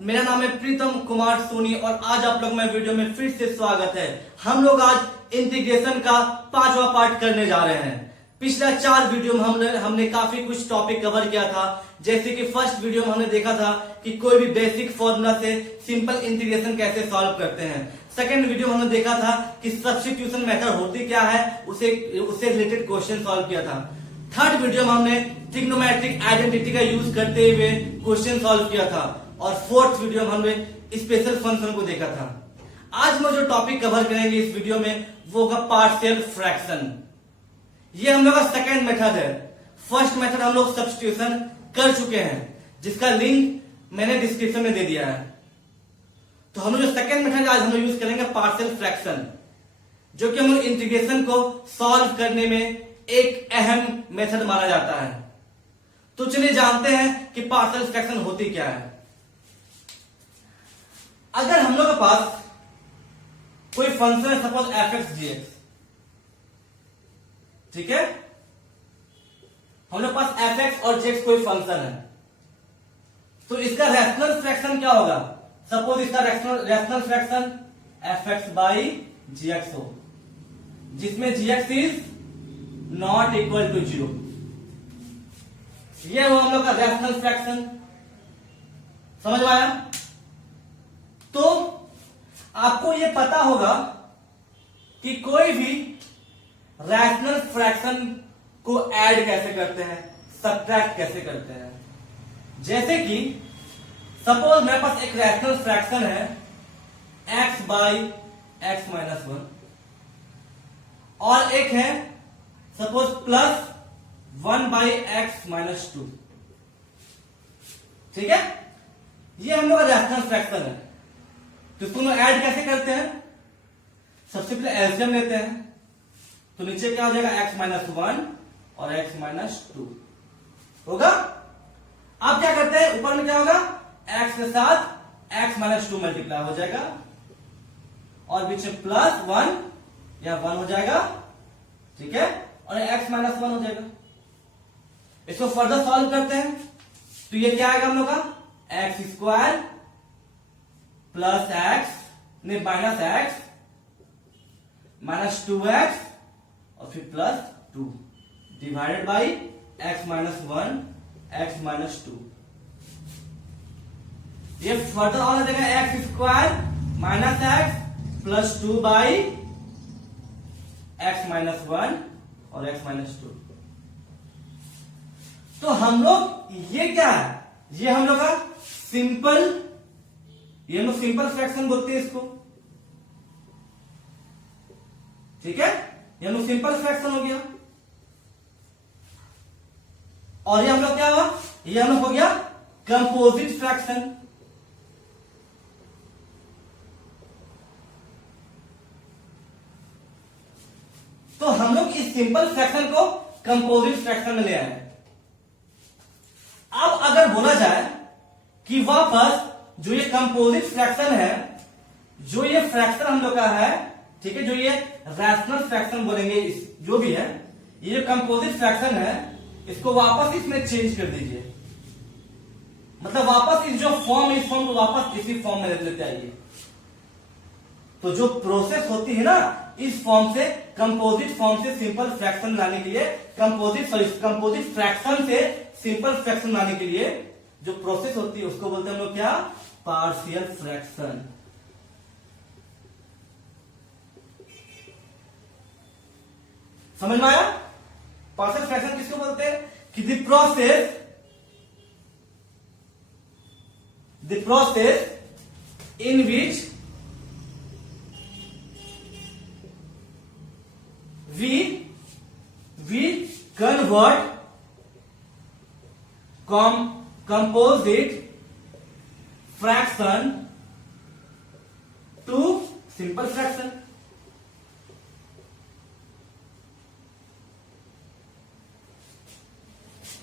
मेरा नाम है प्रीतम कुमार सोनी और आज आप लोग में वीडियो में फिर से स्वागत है। हम लोग आज इंटीग्रेशन का 5वां पार्ट करने जा रहे हैं। पिछला 4 वीडियो में हमने काफी कुछ टॉपिक कवर किया था। जैसे कि फर्स्ट वीडियो में हमने देखा था कि कोई भी बेसिक फॉर्मूला से सिंपल इंटीग्रेशन कैसे सॉल्व करते हैं। सेकेंड वीडियो में हमने देखा था कि सब्स्टिट्यूशन मेथड होती क्या है, उसे रिलेटेड क्वेश्चन सॉल्व किया था। थर्ड वीडियो में हमने ट्रिग्नोमेट्रिक आइडेंटिटी का यूज करते हुए क्वेश्चन सॉल्व किया था और फोर्थ वीडियो में हमने स्पेशल फंक्शन को देखा था। आज हम जो टॉपिक कवर करेंगे इस वीडियो में वो होगा पार्शियल फ्रैक्शन। ये हम लोग का सेकेंड मेथड है। फर्स्ट मेथड हम लोग सब्स्टिट्यूशन कर चुके हैं जिसका लिंक मैंने डिस्क्रिप्शन में दे दिया है। तो हम जो सेकेंड मेथड आज हम लोग यूज करेंगे पार्शियल फ्रैक्शन, जो कि हम लोग इंटीग्रेशन को सॉल्व करने में एक अहम मेथड माना जाता है। तो चलिए जानते हैं कि पार्शियल फ्रैक्शन होती क्या है। अगर हम लोग के पास कोई फंक्शन है, सपोज एफ एक्स जी एक्स, ठीक है, हम लोग पास एफ एक्स और जी एक्स कोई फंक्शन है, तो इसका रैशनल फ्रैक्शन क्या होगा। सपोज इसका rational fraction F X by G X हो, जिसमें G X is not equal to 0। ये हो हम लोग का रैशनल फ्रैक्शन। समझ में आया। तो आपको ये पता होगा कि कोई भी रैशनल फ्रैक्शन को ऐड कैसे करते हैं, सब्ट्रैक्ट कैसे करते हैं। जैसे कि सपोज मेरे पास एक रैशनल फ्रैक्शन है x बाई एक्स माइनस 1 और एक है suppose plus 1 by x minus 2। ठीक है, ये हम लोग का रैशनल फ्रैक्शन है। तो इसको हम ऐड कैसे करते हैं। सबसे पहले एलसीएम लेते हैं, तो नीचे क्या हो जाएगा x माइनस 1 और x माइनस 2 होगा। आप क्या करते हैं, ऊपर में क्या होगा, x के साथ x माइनस 2 मल्टीप्लाई हो जाएगा और बीच में प्लस 1 या 1 हो जाएगा, ठीक है, और x माइनस 1 हो जाएगा। इसको फर्दर सॉल्व करते हैं तो ये क्या आएगा हम लोग का, एक्स स्क्वायर प्लस एक्स नहीं माइनस एक्स माइनस 2x और फिर plus 2 divided by x minus 1 x minus 2। ये फर्दर और आ जाएगा X square minus x plus 2 by x minus 1 और x माइनस 2। तो हम लोग ये क्या है, ये हम लोग का सिंपल, ये हम लोग सिंपल फ्रैक्शन बोलते हैं इसको, ठीक है, ये हम लोग सिंपल फ्रैक्शन हो गया। और ये हम लोग क्या हुआ, ये हम लोग हो गया कंपोजिट फ्रैक्शन। तो हम लोग इस सिंपल फ्रैक्शन को कंपोजिट फ्रैक्शन में ले आए। अब अगर बोला जाए कि वापस जो ये कंपोजिट फ्रैक्शन है, जो ये फ्रैक्शन हम लोग का है, ठीक है, जो ये रैशनल फ्रैक्शन बोलेंगे जो भी है, ये जो कंपोजिट फ्रैक्शन है, इसको वापस इसमें चेंज कर दीजिए। मतलब वापस इस जो फॉर्म, इस फॉर्म को वापस इसी फॉर्म में लेते आइए। तो जो प्रोसेस होती है ना, इस फॉर्म से कंपोजिट फॉर्म से सिंपल फ्रैक्शन लाने के लिए, कंपोजिट फ्रैक्शन से सिंपल फ्रैक्शन लाने के लिए जो प्रोसेस होती है उसको बोलते हैं हम लोग क्या, पार्शियल फ्रैक्शन। समझ में आया। पार्शियल फ्रैक्शन किसको बोलते हैं कि the process in which we convert composite fraction to simple fraction।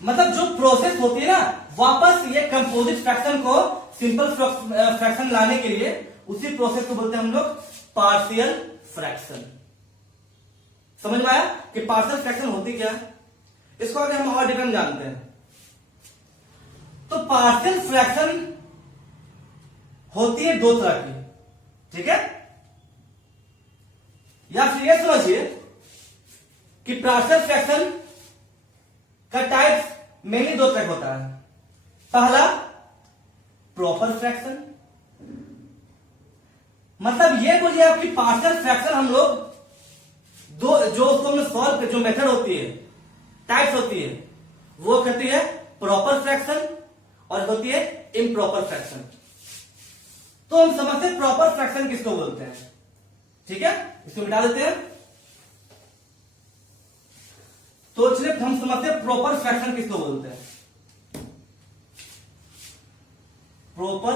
मतलब जो प्रोसेस होती है ना, वापस ये कंपोजिट फ्रैक्शन को सिंपल फ्रैक्शन लाने के लिए, उसी प्रोसेस को बोलते हैं हम लोग पार्शियल फ्रैक्शन। समझ में आया कि पार्शियल फ्रैक्शन होती क्या है। इसको आगे हम और डिटेल जानते हैं। तो पार्शियल फ्रैक्शन होती है दो तरह की, ठीक है। या फिर ये समझिए कि पार्शियल फ्रैक्शन का टाइप मेनली दो तरह होता है। पहला प्रॉपर फ्रैक्शन, मतलब ये बोलिए आपकी पार्शियल फ्रैक्शन हम लोग दो जो उसको हमने सॉल्व जो मेथड होती है, टाइप्स होती है, वो कहती है प्रॉपर फ्रैक्शन और होती है इम्प्रॉपर फ्रैक्शन। तो हम समझते हैं प्रॉपर फ्रैक्शन किसको बोलते हैं, ठीक है। इसको मिटा देते हैं। तो चलिए हम समझते हैं प्रॉपर फ्रैक्शन किसको बोलते हैं। प्रॉपर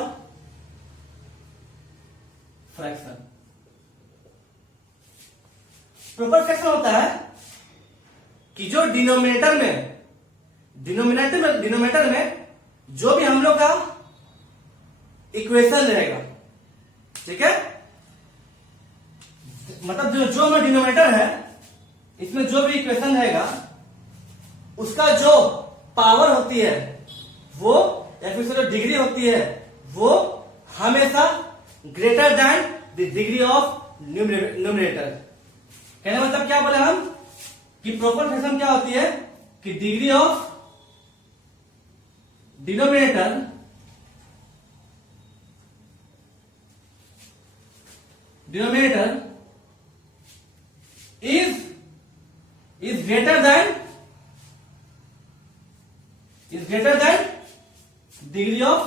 फ्रैक्शन, प्रॉपर फ्रैक्शन होता है कि जो डिनोमिनेटर में जो भी हम लोग का इक्वेशन रहेगा, ठीक है, मतलब जो हमारा डिनोमिनेटर है इसमें जो भी इक्वेशन रहेगा उसका जो पावर होती है वो या फिर जो डिग्री होती है वो हमेशा greater than the degree of numerator. कहने मतलब क्या बोले हम कि प्रॉपर फ्रैक्शन क्या होती है कि degree of denominator is greater than degree of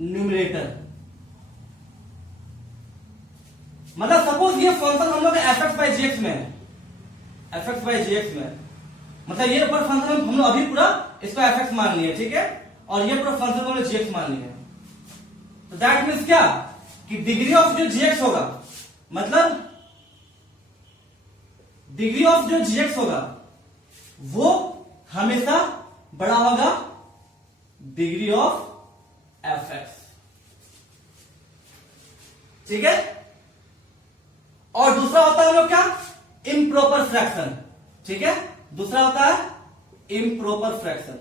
numerator. मतलब सपोज ये फंक्शन हम लोग fx बाई जीएक्स में है, fx बाई जीएक्स में, मतलब ये ऊपर फंक्शन हम लोग अभी पूरा इसको fx मान लिए, ठीक है, और ये पूरा फंक्शन को हमने gx मान लिया। तो दैट मीन्स क्या कि डिग्री ऑफ जो gx होगा, मतलब डिग्री ऑफ जो gx होगा वो हमेशा बड़ा होगा डिग्री ऑफ fx, ठीक है। और दूसरा होता है हम लोग क्या इम्प्रॉपर फ्रैक्शन, ठीक है, दूसरा होता है इम्प्रॉपर फ्रैक्शन।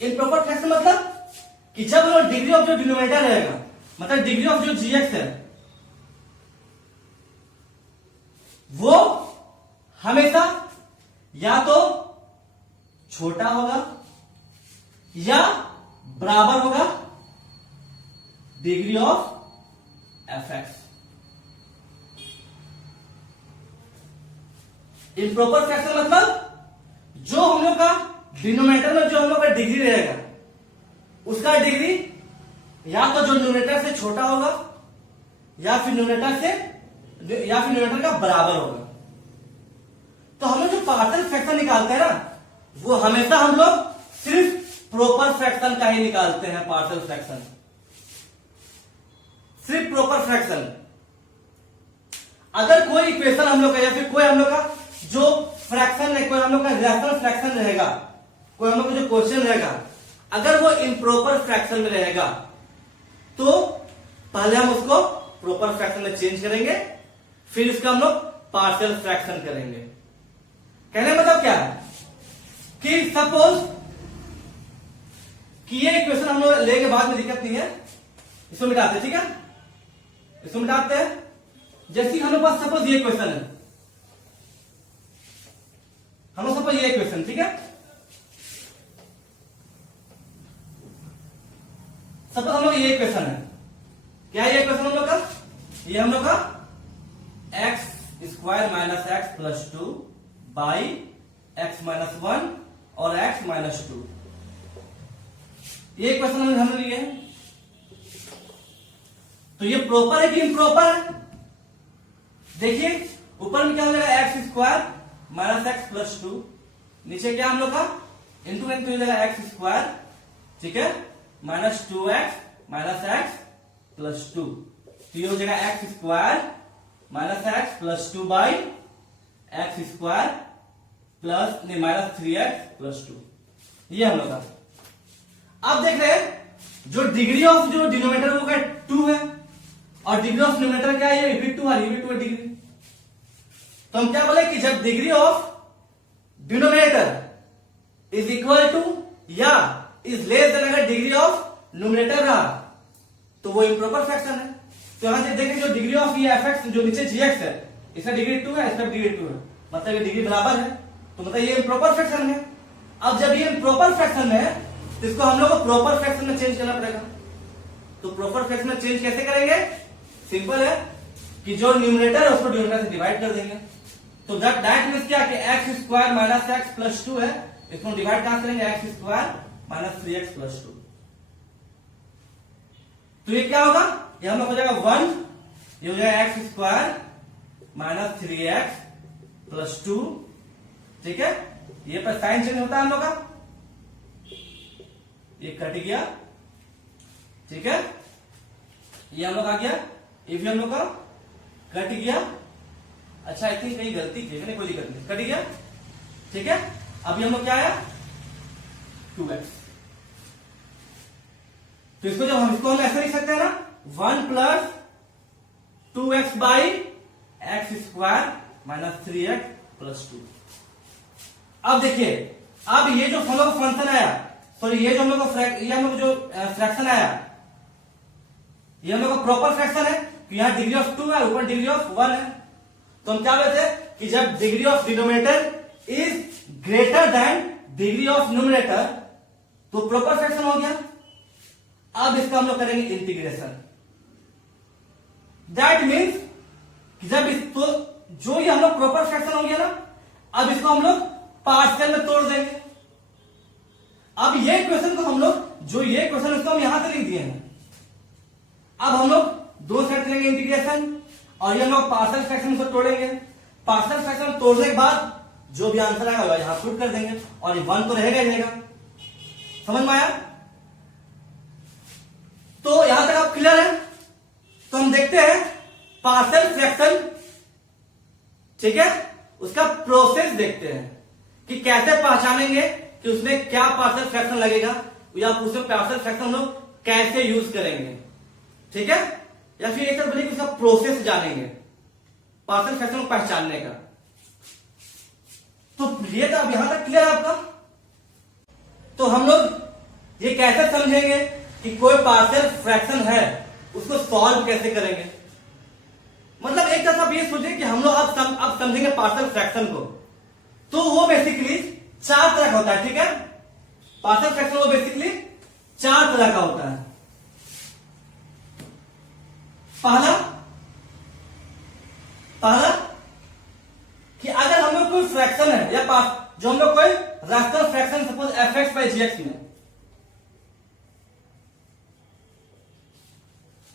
इम्प्रॉपर फ्रैक्शन मतलब कि जब हम लोग डिग्री ऑफ जो डिनोमिनेटर रहेगा, मतलब डिग्री ऑफ जो gx है वो हमेशा या तो छोटा होगा या बराबर होगा degree of fx। Improper fraction मतलब जो हम लोग का डिनोमिनेटर में जो हम लोग का डिग्री रहेगा उसका डिग्री या तो जो न्यूमरेटर से छोटा होगा या फिर न्यूमरेटर का बराबर होगा। तो हम लोग जो पार्शियल फ्रैक्शन निकालते हैं ना वो हमेशा हम लोग सिर्फ प्रॉपर फ्रैक्शन का ही निकालते हैं। पार्शियल फ्रैक्शन सिर्फ प्रॉपर फ्रैक्शन। अगर कोई इक्वेशन हम लोग का या फिर कोई हम लोग का जो फ्रैक्शन है, कोई हम लोग का रैशनल फ्रैक्शन रहेगा, कोई हम लोग का जो क्वेश्चन रहेगा, अगर वो इम्प्रॉपर फ्रैक्शन में रहेगा तो पहले हम उसको प्रॉपर फ्रैक्शन में चेंज करेंगे, फिर उसका हम लोग पार्शियल फ्रैक्शन करेंगे। कहने मतलब क्या है कि सपोज कि ये इक्वेशन हम लोग लेके बाद में दिक्कत नहीं है, इसको मिटाते हैं, ठीक है, इसको मिटाते हैं। जैसे हम लोग पास सपोज ये इक्वेशन है, हम लोग सपोज ये इक्वेशन, ठीक है, सपोज हम लोग ये इक्वेशन है, क्या ये इक्वेशन हम लोग का, ये हम लोग का x square minus x plus 2 by x minus 1 और एक्स माइनस 2, ये इक्वेशन हमने लिए है। तो ये प्रॉपर है कि इम्प्रॉपर है? देखिए ऊपर में क्या हो जाएगा X square minus x plus 2, नीचे क्या हम लोग का इंटू हो जाएगा एक्स स्क्वायर, ठीक है, minus 2x minus x plus 2, तो ये हो जाएगा X square minus x plus 2 by x square plus नहीं माइनस 3x प्लस 2, ये हम लोग का। अब देख रहे हैं जो डिग्री ऑफ जो डिनोमिनेटर वो क्या 2 है और डिग्री ऑफ न्यूमरेटर क्या है, ये भी 2 है, ये भी 2 है डिग्री। तो हम क्या बोले कि जब degree of denominator is equal to या इज लेस देन अगर डिग्री ऑफ न्यूमरेटर रहा तो वो इम्प्रॉपर फ्रैक्शन है। तो यहां से देखें जो डिग्री ऑफ ये एफ जो नीचे gx है इसका डिग्री 2 है, इसका डिग्री 2 है, मतलब ये डिग्री बराबर है, तो मतलब ये इम्प्रॉपर फ्रैक्शन है। अब जब ये इम्प्रॉपर फ्रैक्शन है तो इसको हम लोग को प्रॉपर फ्रैक्शन में चेंज करना पड़ेगा। तो प्रॉपर फ्रैक्शन में चेंज कैसे करेंगे? सिंपल है कि जो न्यूमरेटर है उसको डिनोमिनेटर से डिवाइड कर देंगे। तो दैट मीन्स क्या कि x square minus x plus 2 है, इसको डिवाइड कहां करेंगे? X square minus 3x plus 2। तो ये क्या होगा? ये हम लोग हो जाएगा 1, ये हो जाएगा X square minus 3x plus 2, ठीक है। ये पर साइन चेंज होता है हम लोग का, ये कट गया, ठीक है। ये हम लोग आ गया, ये भी हम लोग का कट गया। अच्छा आई थिंक कहीं गलती थी, मैंने कोई दिक्कत नहीं, कट गया, ठीक है। अभी हम लोग क्या आया? 2x। तो इसको जब हम इसको हम ऐसा लिख सकते हैं ना, 1 plus 2x by x square minus 3x plus 2। अब देखिए, अब ये जो हम लोग का फंक्शन आया, सॉरी ये जो हम लोग का ये हम लोग जो फ्रैक्शन आया, ये हम लोग का प्रॉपर फ्रैक्शन है, तो यहां डिग्री ऑफ 2 है, ऊपर डिग्री ऑफ 1 है। तो हम क्या बोलते हैं कि जब degree of denominator is greater than degree of numerator तो प्रॉपर फ्रैक्शन हो गया। अब इसका हम लोग करेंगे इंटीग्रेशन। दैट मीन्स कि जब इसको जो ये हम लोग प्रॉपर फ्रैक्शन हो गया ना, अब इसको हम लोग पार्शियल में तोड़ देंगे। अब ये क्वेश्चन को हम लोग जो ये क्वेश्चन उसको हम यहां से लिख दिए हैं। अब हम लोग दो साइड करेंगे इंटीग्रेशन और ये हम लोग पार्शियल फ्रैक्शन को तोड़ेंगे। पार्शियल फ्रैक्शन तोड़ने के बाद जो भी आंसर आएगा यहां पुट कर देंगे और ये 1 तो रहेगा ही रहेगा। समझ में आया? तो यहां तक आप क्लियर है? तो हम देखते हैं पार्शियल फ्रैक्शन, ठीक है, उसका प्रोसेस देखते हैं कि कैसे पहचानेंगे कि उसमें क्या पार्शियल फ्रैक्शन लगेगा या उसमें पार्शियल फ्रैक्शन हम लोग कैसे यूज करेंगे, ठीक है। या फिर एक तरह बोलिए कि उसका प्रोसेस जानेंगे पार्शियल फ्रैक्शन को पहचानने का। तो ये तो अब यहां तक क्लियर है आपका? तो हम लोग ये कैसे समझेंगे कि कोई पार्शियल फ्रैक्शन है, उसको सॉल्व कैसे करेंगे? मतलब एक तरह आप ये सोचिए कि हम लोग अब समझेंगे पार्शियल फ्रैक्शन को, तो वो बेसिकली 4 तरह का होता है, ठीक है। पार्शियल फ्रैक्शन वो बेसिकली 4 तरह का होता है। पहला कि अगर हम लोग कोई फ्रैक्शन है या जो हम लोग कोई rational fraction suppose fx by gx में,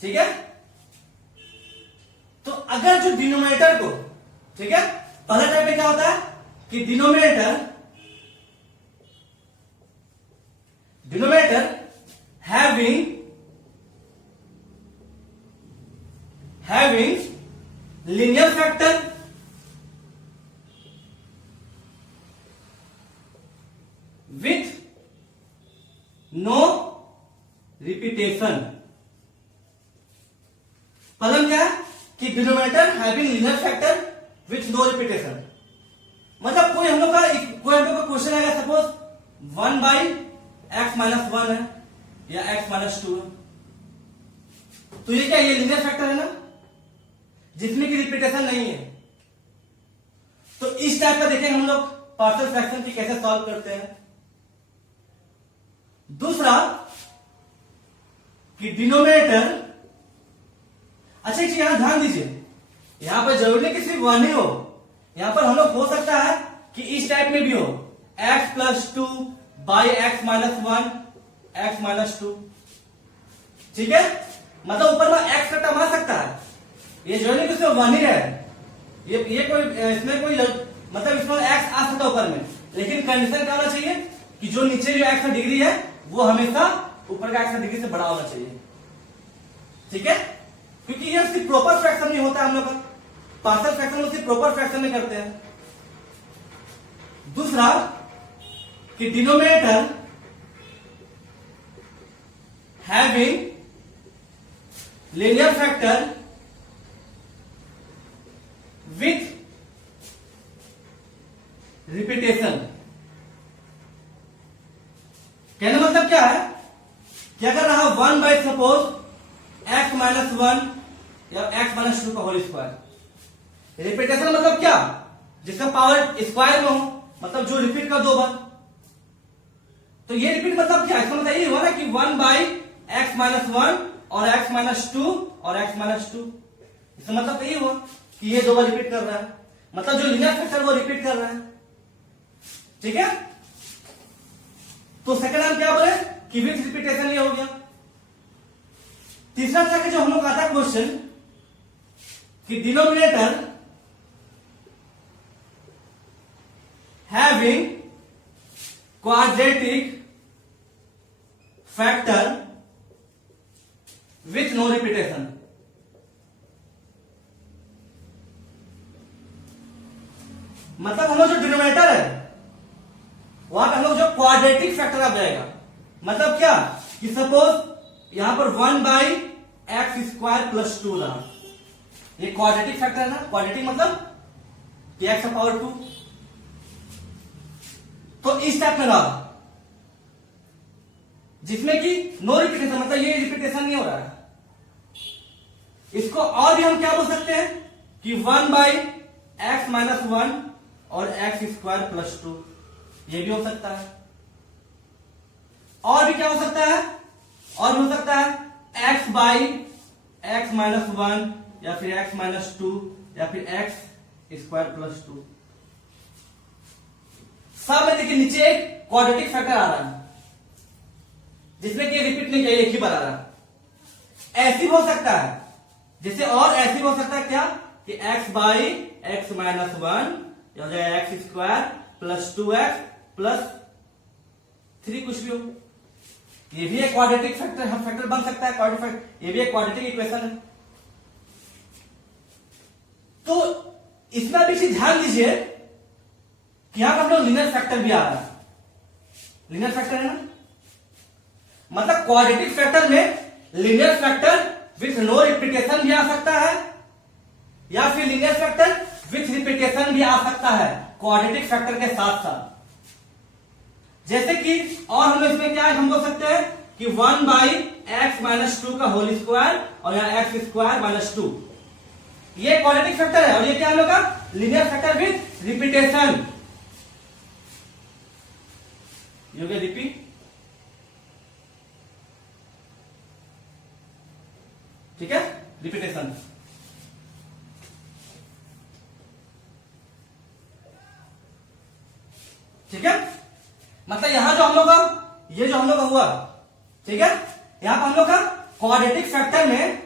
ठीक है। तो अगर जो डिनोमिनेटर को, ठीक है, पहला टाइप में क्या होता है कि denominator having linear factor with no repetition। पहला क्या है कि denominator having linear factor with no repetition. मतलब कोई हम लोग का क्वेश्चन आएगा, सपोज 1 बाई एक्स माइनस 1 है या एक्स माइनस 2 है, तो ये क्या, ये लीनियर फैक्टर है ना, जिसमें की रिपीटेशन नहीं है। तो इस टाइप का देखेंगे हम लोग पार्शियल फ्रैक्शन की कैसे सॉल्व करते हैं। दूसरा कि डिनोमिनेटर, अच्छा एक चीज यहां ध्यान दीजिए, यहां पर जरूरी नहीं कि सिर्फ 1 ही हो, यहां पर हम लोग हो सकता है कि इस टाइप में भी हो, x plus 2 by x minus 1 x minus 2, ठीक है। मतलब ऊपर में x का टर्म आ सकता है, ये जरूरी नहीं कि सिर्फ 1 ही है, ये कोई इसमें कोई मतलब इसमें x आ सकता है ऊपर में, लेकिन कंडीशन क्या होना चाहिए कि जो नीचे जो x का डिग्री है वो हमेशा ऊपर का x का डिग्री से बड़ा होना चाहिए, ठीक है। क्योंकि ये सिर्फ प्रॉपर फ्रैक्शन नहीं होता है, हम लोग का पार्शियल फ्रैक्शन में सिर्फ प्रॉपर फ्रैक्शन में करते हैं। दूसरा कि denominator having linear factor with repetition. कहने मतलब क्या है कि अगर रहा 1 बाई सपोज x माइनस 1 या x माइनस 2 का होल स्क्वायर। रिपीटेशन मतलब क्या, जिसका पावर स्क्वायर में हो, मतलब जो रिपीट कर दो बार। तो ये रिपीट मतलब क्या, इसका मतलब ये हुआ ना कि 1 बाई x माइनस 1 और x माइनस 2 और x माइनस 2। इसका मतलब तो ये हुआ कि ये दो बार रिपीट कर रहा है, मतलब जो लीनियर फैक्टर वो रिपीट कर रहा है। ठीक है, तो सेकंड हम क्या बोले कि विथ रिपीटेशन ये हो गया। तीसरा था कि जो हम लोग आता है क्वेश्चन कि denominator having quadratic factor with no repetition. मतलब हम लोग जो डिनोमिनेटर है वहां पे हम लोग जो क्वाड्रेटिक फैक्टर आ जाएगा। मतलब क्या कि सपोज यहां पर 1 बाई एक्स स्क्वायर प्लस 2 रहा, ये क्वाड्रेटिक फैक्टर है ना। क्वाड्रेटिक मतलब कि एक्स का पावर 2। तो इस टाइप में रहा जिसमें कि नो रिपीटेशन, मतलब ये रिपीटेशन नहीं हो रहा है। इसको और भी हम क्या बोल सकते हैं कि 1 बाई एक्स माइनस 1 और एक्स स्क्वायर प्लस 2, ये भी हो सकता है। और भी क्या हो सकता है, और भी हो सकता है एक्स बाई एक्स माइनस 1 या फिर एक्स माइनस 2 या फिर एक्स स्क्वायर प्लस 2। सब में देखिए नीचे एक क्वाड्रेटिक फैक्टर आ रहा है जिसमें कि रिपीट नहीं किया, एक ही बार आ रहा है। ऐसी हो सकता है जैसे, और ऐसी हो सकता है क्या कि एक्स बाई एक्स माइनस 1 या हो जाए x square plus 2x plus 3, कुछ भी हो। ये भी एक क्वाड्रेटिक फैक्टर बन सकता है, क्वाड्रेटिक फैक्टर, ये भी एक क्वाड्रेटिक इक्वेशन है। तो इसमें आप इसे ध्यान दीजिए कि यहां पर हम लोग लीनियर फैक्टर भी आ रहा है। लीनियर फैक्टर है ना, मतलब क्वाड्रेटिक फैक्टर में linear factor with no repetition भी आ सकता है या फिर लीनियर फैक्टर विथ रिपीटेशन भी आ सकता है क्वाड्रेटिक फैक्टर के साथ साथ। जैसे कि और हम इसमें क्या हम बोल सकते हैं कि 1 बाई एक्स माइनस 2 का होल स्क्वायर और यहाँ एक्स स्क्वायर माइनस 2, ये क्वाड्रेटिक फैक्टर है। और ये क्या हम लोग का लीनियर फैक्टर विथ रिपीटेशन, ये हो गया रिपीट। ठीक है, रिपीटेशन। ठीक है, मतलब यहां जो हम लोग का, ये जो हम लोग का हुआ, ठीक है, यहां पर हम लोग का क्वाड्रेटिक फैक्टर में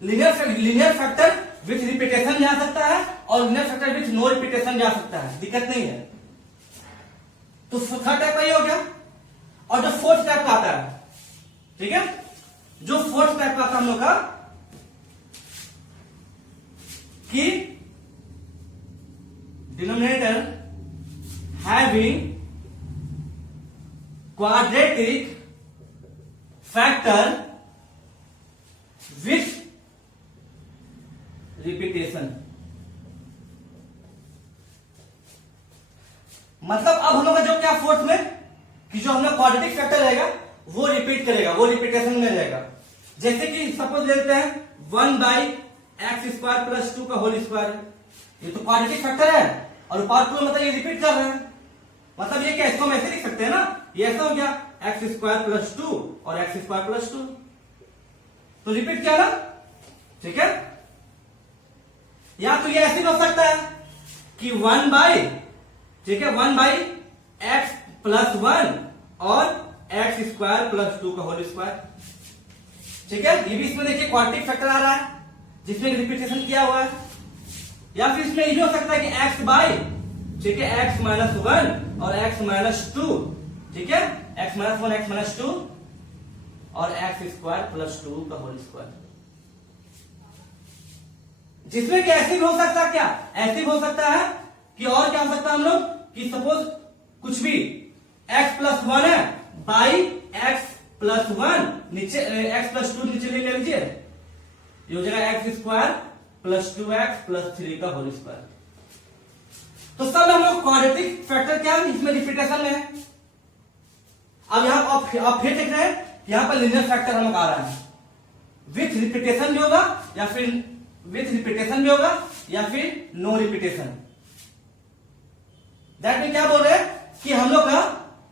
लीनियर फैक्टर विथ रिपीटेशन जा सकता है और linear factor with no repetition जा सकता है, दिक्कत नहीं है। तो थर्ड टाइप का ये हो गया। और जो फोर्थ टाइप का आता है, ठीक है, जो फोर्थ टाइप का आता है हम लोग का कि denominator having quadratic factor with repetition. मतलब अब हम लोग का जो क्या फोर्थ में कि जो हम लोग क्वाड्रेटिक फैक्टर रहेगा वो रिपीट करेगा, वो रिपीटेशन में रहेगा। जैसे कि सपोज लेते हैं 1 बाई एक्स स्क्वायर प्लस 2 का होल स्क्वायर, ये तो क्वाड्रेटिक फैक्टर है और पार्ट 2 मतलब ये रिपीट कर रहा है। मतलब ये क्या, इसको हम ऐसे लिख सकते हैं ना, ये ऐसा हो गया एक्स स्क्वायर प्लस 2 और एक्स स्क्वायर प्लस 2, तो रिपीट किया ना। ठीक है, या तो ये ऐसे भी हो सकता है कि 1 बाई, ठीक है, 1 बाई एक्स प्लस 1 और एक्स स्क्वायर प्लस 2 का होल स्क्वायर। ठीक है, ये भी इसमें देखिए क्वाड्रेटिक फैक्टर आ रहा है जिसमें रिपीटेशन किया हुआ है। या फिर इसमें ये भी हो सकता है कि एक्स बाई, ठीक है, एक्स माइनस 1 और एक्स माइनस 2, ठीक है, एक्स माइनस 1 एक्स माइनस 2 और एक्स स्क्वायर प्लस 2 का होल स्क्वायर। जिसमें कि ऐसे भी हो सकता है, क्या ऐसे भी हो सकता है कि और क्या हो सकता है हम लोग कि सपोज कुछ भी x प्लस 1 है बाई एक्स प्लस 1, नीचे x प्लस 2 नीचे ले लीजिए, ये हो जाएगा X square plus 2x plus 3 का होल स्क्वायर। तो सब हम लोग क्वाड्रेटिक फैक्टर क्या है, इसमें रिपीटेशन में है। अब यहां आप फिर देख रहे हैं, यहां पर लीनियर फैक्टर हम आ रहा है, विथ रिपीटेशन भी होगा या फिर विथ रिपीटेशन भी होगा या फिर नो रिपीटेशन। दैट मीन क्या बोल रहे हैं कि हम लोग का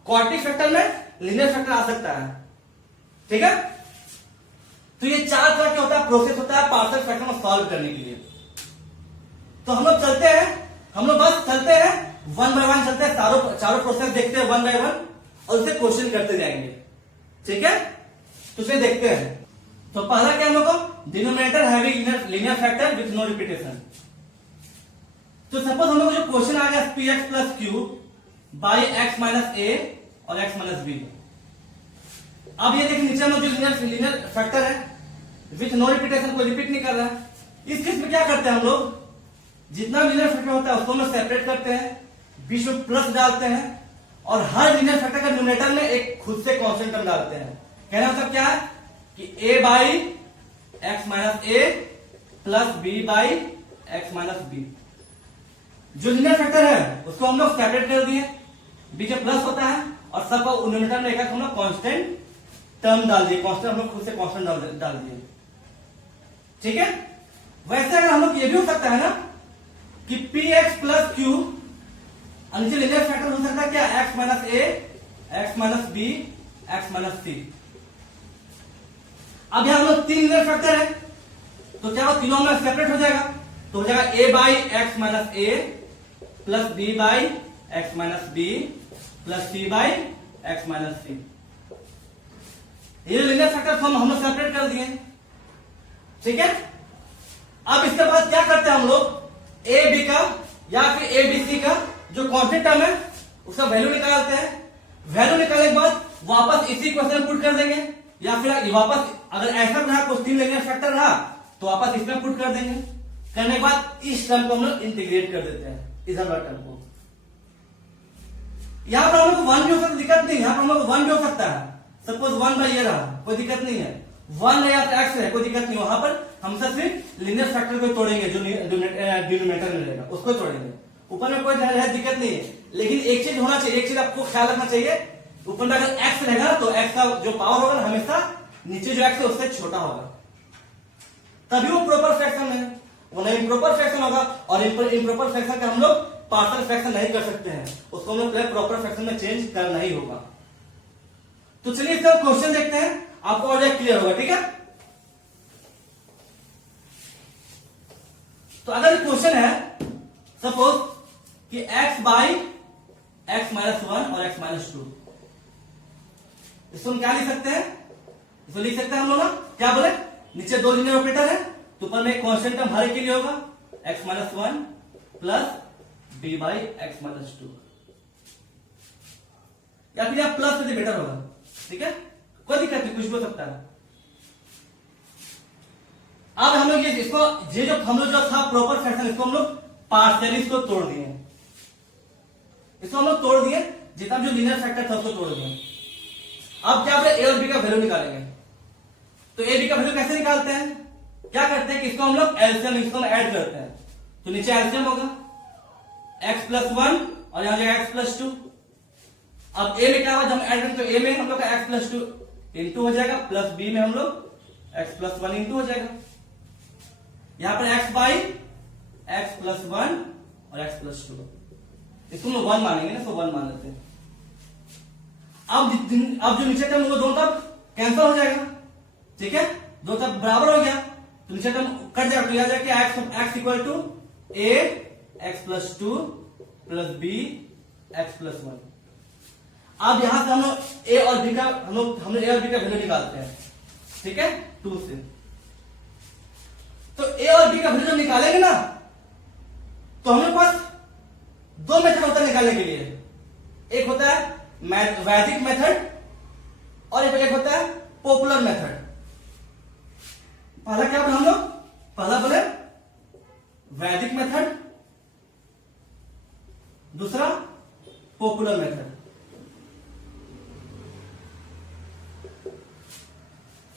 क्वाड्रेटिक फैक्टर में लीनियर फैक्टर आ सकता है, ठीक है। तो ये 4 तरह के होता है प्रोसेस होता है पार्शियल फ्रैक्शन को सॉल्व करने के लिए। तो हम लोग चलते हैं, हम लोग बस चलते हैं 1 बाय 1 चलते हैं, चारों प्रोसेस देखते हैं 1 बाय 1 और उसे क्वेश्चन करते जाएंगे, ठीक है। तो उसे देखते हैं। तो पहला क्या हम लोग को, denominator having linear factor with no repetition. तो सपोज हम लोग जो क्वेश्चन आ गया P X plus Q by x minus A और एक्स माइनस बी। अब ये देखिए नीचे में जो लीनियर फैक्टर है विथ नो रिपीटेशन, को रिपीट नहीं कर रहा है। इस केस में क्या करते हैं हम लोग, जितना लीनियर फैक्टर होता है उसको हम सेपरेट करते हैं, बीच में प्लस डालते हैं और हर लीनियर फैक्टर का न्यूमरेटर में एक खुद से कांस्टेंट टर्म डालते हैं। कहना मतलब क्या है कि a by x minus A plus B by x minus b. जो लीनियर फैक्टर है उसको हम लोग सेपरेट कर दिए, बीच में प्लस होता है और सब न्यूमरेटर में एक हम लोग कांस्टेंट टर्म डाल दिए, कांस्टेंट हम लोग खुद से कांस्टेंट डाल दिए, ठीक है। वैसे अगर हम लोग ये भी हो सकता है ना कि पी एक्स प्लस क्यू नीचे लीनियर फैक्टर हो सकता है क्या, X minus A X minus B X minus C. अब यहां हम लोग 3 लीनियर फैक्टर है तो क्या वो तीनों में सेपरेट हो जाएगा, तो हो जाएगा A by x minus A plus B by x minus B plus C by x minus C. ये लीनियर फैक्टर हम लोग सेपरेट कर दिए, ठीक है। अब इसके बाद क्या करते हैं हम लोग, ए बी का या फिर ए बी सी का जो कांस्टेंट टर्म है उसका वैल्यू निकालते हैं। वैल्यू निकालने के बाद वापस इसी क्वेश्चन में पुट कर देंगे, या फिर वापस अगर ऐसा रहा कुछ 3 लीनियर फैक्टर रहा तो वापस इसमें पुट कर देंगे। करने के बाद इस टर्म को हम लोग इंटीग्रेट कर देते हैं, इधर वाले टर्म को। यहां पर हम लोग को 1 भी हो सकता, दिक्कत नहीं, यहां पर हम लोग को 1 भी हो सकता है। सपोज 1 बाई ये रहा, कोई दिक्कत नहीं है, 1 है या तो x है, कोई दिक्कत नहीं। वहां पर हम सिर्फ लीनियर फैक्टर को तोड़ेंगे, जो डिनोमिनेटर में रहेगा उसको तोड़ेंगे, ऊपर में कोई दिक्कत नहीं है। लेकिन एक चीज होना चाहिए, एक चीज आपको ख्याल रखना चाहिए, ऊपर में अगर x रहेगा तो x का जो पावर होगा ना हमेशा नीचे जो x है उससे छोटा होगा, तभी वो प्रॉपर फ्रैक्शन है, वो नहीं इम्प्रॉपर फ्रैक्शन होगा। और इम्प्रॉपर फ्रैक्शन का हम लोग पार्शियल फ्रैक्शन नहीं कर सकते हैं, उसको हम लोग पहले प्रॉपर फ्रैक्शन में चेंज करना ही होगा। तो चलिए इसका क्वेश्चन देखते हैं, आपको और क्लियर होगा, ठीक है। तो अगर क्वेश्चन है सपोज कि x बाई एक्स माइनस 1 और x माइनस 2, इसको हम क्या लिख सकते हैं, इसको लिख सकते हैं हम लोग ना, क्या बोले, नीचे 2 लीनियर ऑपरेटर है तो ऊपर में एक कांस्टेंट टर्म हर एक के लिए होगा, x minus 1 plus b by x minus 2, या फिर आप प्लस से बेटर होगा, ठीक है, कोई दिक्कत नहीं, कुछ भी हो सकता है। अब हम लोग इसको जो हम लोग जो था प्रॉपर फ्रैक्शन, इसको हम लोग पार्शियली इसको तोड़ दिए, इसको हम लोग तोड़ दिए, जितना जो लीनियर फैक्टर था उसको तोड़ दिए। अब क्या ए और बी का वैल्यू निकालेंगे, तो ए बी का वैल्यू कैसे निकालते हैं, क्या करते हैं कि इसको हम लोग एलसीएम इसको ऐड करते हैं, तो नीचे एलसीएम होगा x प्लस 1 और यहां जाएगा x प्लस 2। अब ए में क्या होगा, जब हम ऐड करें तो ए में हम लोग का x प्लस 2 इंटू हो जाएगा, प्लस बी में हम लोग x प्लस 1 इंटू हो जाएगा। यहां पर x बाई x प्लस 1 और x प्लस 2, इसको हम 1 मानेंगे ना, तो 1 मान लेते हैं। अब जो नीचे टर्म वो दोनों तरफ कैंसिल हो जाएगा, ठीक है, दो तरफ बराबर हो गया तो नीचे टर्म कट जाएगा, तो यहां जाके x equal to a x plus 2 plus b x plus 1। अब यहां से हम लोग ए और बी का हम लोग ए और बी का वैल्यू निकालते हैं, ठीक है, 2 से। तो ए और बी का वैल्यू जब निकालेंगे ना तो हमारे पास 2 मेथड होता है निकालने के लिए, एक होता है वैदिक मेथड और एक होता है पॉपुलर मेथड। पहला क्या बोले हम लोग, पहला बोले वैदिक मेथड, दूसरा पॉपुलर मेथड।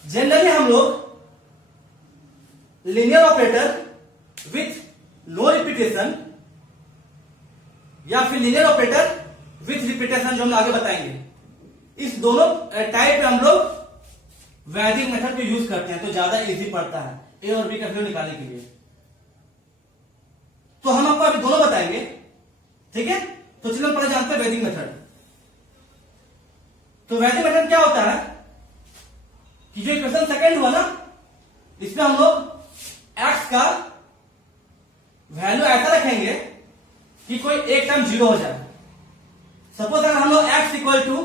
जनरली हम लोग linear operator with no repetition या फिर लीनियर ऑपरेटर विथ रिपीटेशन जो हम आगे बताएंगे, इस दोनों टाइप में हम लोग वैदिक मेथड को यूज करते हैं, तो ज्यादा इजी पड़ता है ए और बी का वैल्यू निकालने के लिए। तो हम आपको अभी दोनों बताएंगे, ठीक है। तो चलिए पहले जानते हैं वैदिक मेथड। तो वैदिक मेथड क्या होता है कि जो इक्वेशन सेकंड हुआ ना, इसमें हम लोग एक्स का वैल्यू ऐसा रखेंगे कि कोई एक टर्म जीरो हो जाए। सपोज अगर हम लोग एक्स इक्वल टू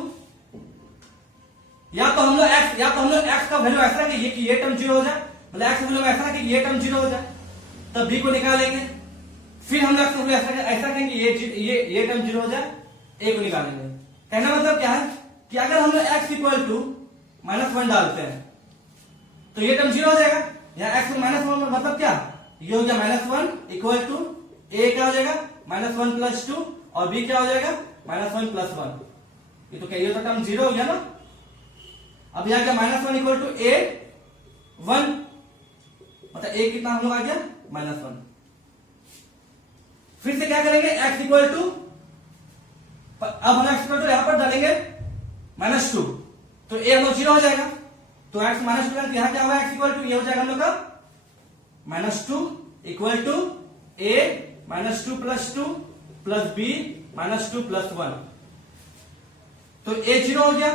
या तो हम लोग एक्स का वैल्यू ऐसा रखेंगे कि ये टर्म जीरो हो जाए, मतलब एक्स का वैल्यू ऐसा रखेंगे कि ये टर्म जीरो हो जाए, तब बी को निकालेंगे। फिर हम लोग एक्स का वैल्यू ऐसा रखेंगे ये टर्म जीरो हो जाए, ए को निकालेंगे। कहना मतलब क्या है कि अगर हम लोग एक्स इक्वल टू -1 डालते हैं तो ये टर्म जीरो हो जाएगा। यहाँ एक्स -1 मतलब क्या, ये हो गया -1 इक्वल टू ए क्या हो जाएगा -1 + 2 और बी क्या हो जाएगा -1 + 1। ये तो क्या, ये तो टर्म जीरो हो गया ना। अब यहाँ क्या -1 इक्वल टू ए 1, मतलब ए कितना हम लोग आ गया -1। फिर से क्या करेंगे एक्स इक्वल टू, अब हम एक्स इक्वल टू यहां पर डालेंगे -2, तो ए हम लोग जीरो हो जाएगा। तो एक्स -2 यहां क्या होगा एक्स इक्वल टू, ये हो जाएगा हम लोग का -2 equal to a -2 + 2 plus b -2 + 1। तो ए जीरो हो गया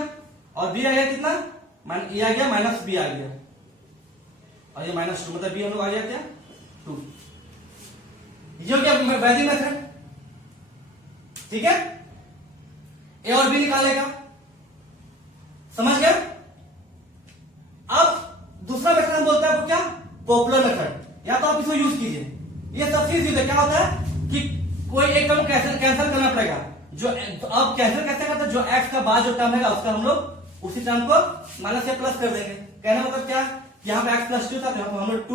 और बी आ गया कितना, ये आ गया -b आ गया और ये -2, मतलब बी हम लोग आ गया क्या 2। ये हो गया वैदिक मेथड, ठीक है। ए और बी निकालेगा, समझ गए। अब दूसरा मेथड हम बोलते हैं आपको क्या, पॉपुलर मेथड, या तो आप इसको यूज कीजिए। ये सबसे यूज है, क्या होता है कि कोई एक टर्म कैंसिल करना पड़ेगा, जो अब कैंसिल कैसे करते हैं, जो एक्स का बाद जो टर्म है उसका हम लोग उसी टर्म को माइनस या प्लस कर देंगे। कहना मतलब क्या, यहाँ पे x + 2 था तो हम लोग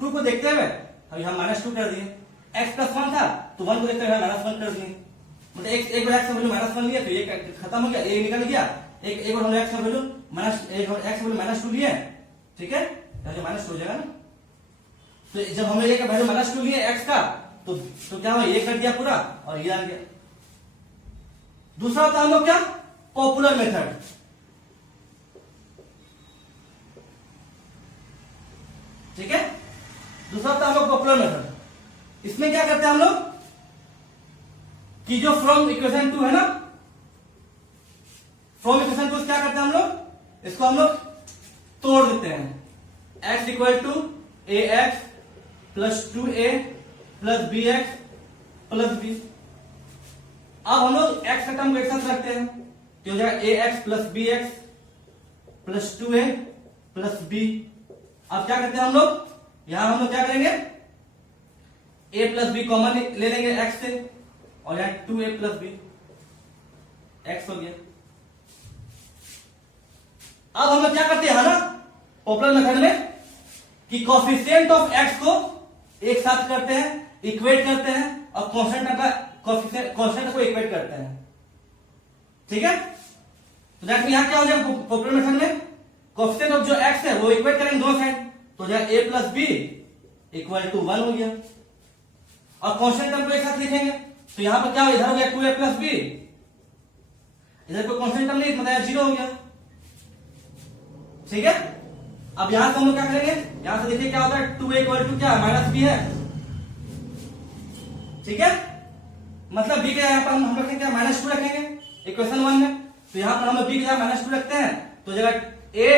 2 को देखते हुए अब यहाँ -2 कर दिए। x + 1 था तो 1 को देखते हुए -1 कर दिए, मतलब एक बार x का वैल्यू -1 लिया तो ये खत्म हो गया, ये निकल गया। एक बार हमने x का वैल्यू -2 लिया, ठीक है, -2 हो जाएगा ना। तो जब हमने ये का वैल्यू -2 लिया x का, तो क्या हुआ, ये कट गया पूरा और ये आ गया। दूसरा होता है हम लोग क्या, पॉपुलर मेथड, ठीक है। दूसरा होता है हम लोग पॉपुलर मेथड। इसमें क्या करते हैं हम लोग कि जो फ्रॉम इक्वेशन 2 है ना, फ्रॉम इक्वेशन 2 क्या करते हैं हम लोग, इसको हम लोग तोड़ देते हैं। x equal to ax + 2a + bx + b। अब हम लोग x का टर्म को एक साथ रखते हैं तो हो जाएगा ax + bx + 2a + b। अब क्या करते हैं हम लोग, यहां हम लोग क्या करेंगे, a + b कॉमन ले लेंगे x से और यहां 2a + b, x हो गया। अब हम लोग क्या करते हैं ना पॉपुलर मेथड में कि कोफिशिएंट ऑफ x को एक साथ करते हैं, इक्वेट करते हैं और कांस्टेंट को इक्वेट करते हैं, ठीक है। तो देखो यहां क्या हो जाएगा पॉपुलर मेथड में, कोफिशिएंट ऑफ जो x है वो इक्वेट करेंगे दोनों साइड, तो जाएगा a + b = 1 हो गया। और कांस्टेंट टर्म को एक साथ लिखेंगे तो यहां पर क्या हो, इधर हो गया 2a + b, इधर कोई कांस्टेंट टर्म नहीं मतलब 0 हो गया, ठीक है। अब यहां से हम लोग क्या करेंगे, यहां से देखिए क्या होता है, 2a = क्या -b है, ठीक है। मतलब b के यहां पर हम रखेंगे क्या -2 रखेंगे इक्वेशन 1 में, तो यहां पर हम b के जगह -2 रखते हैं तो जगह a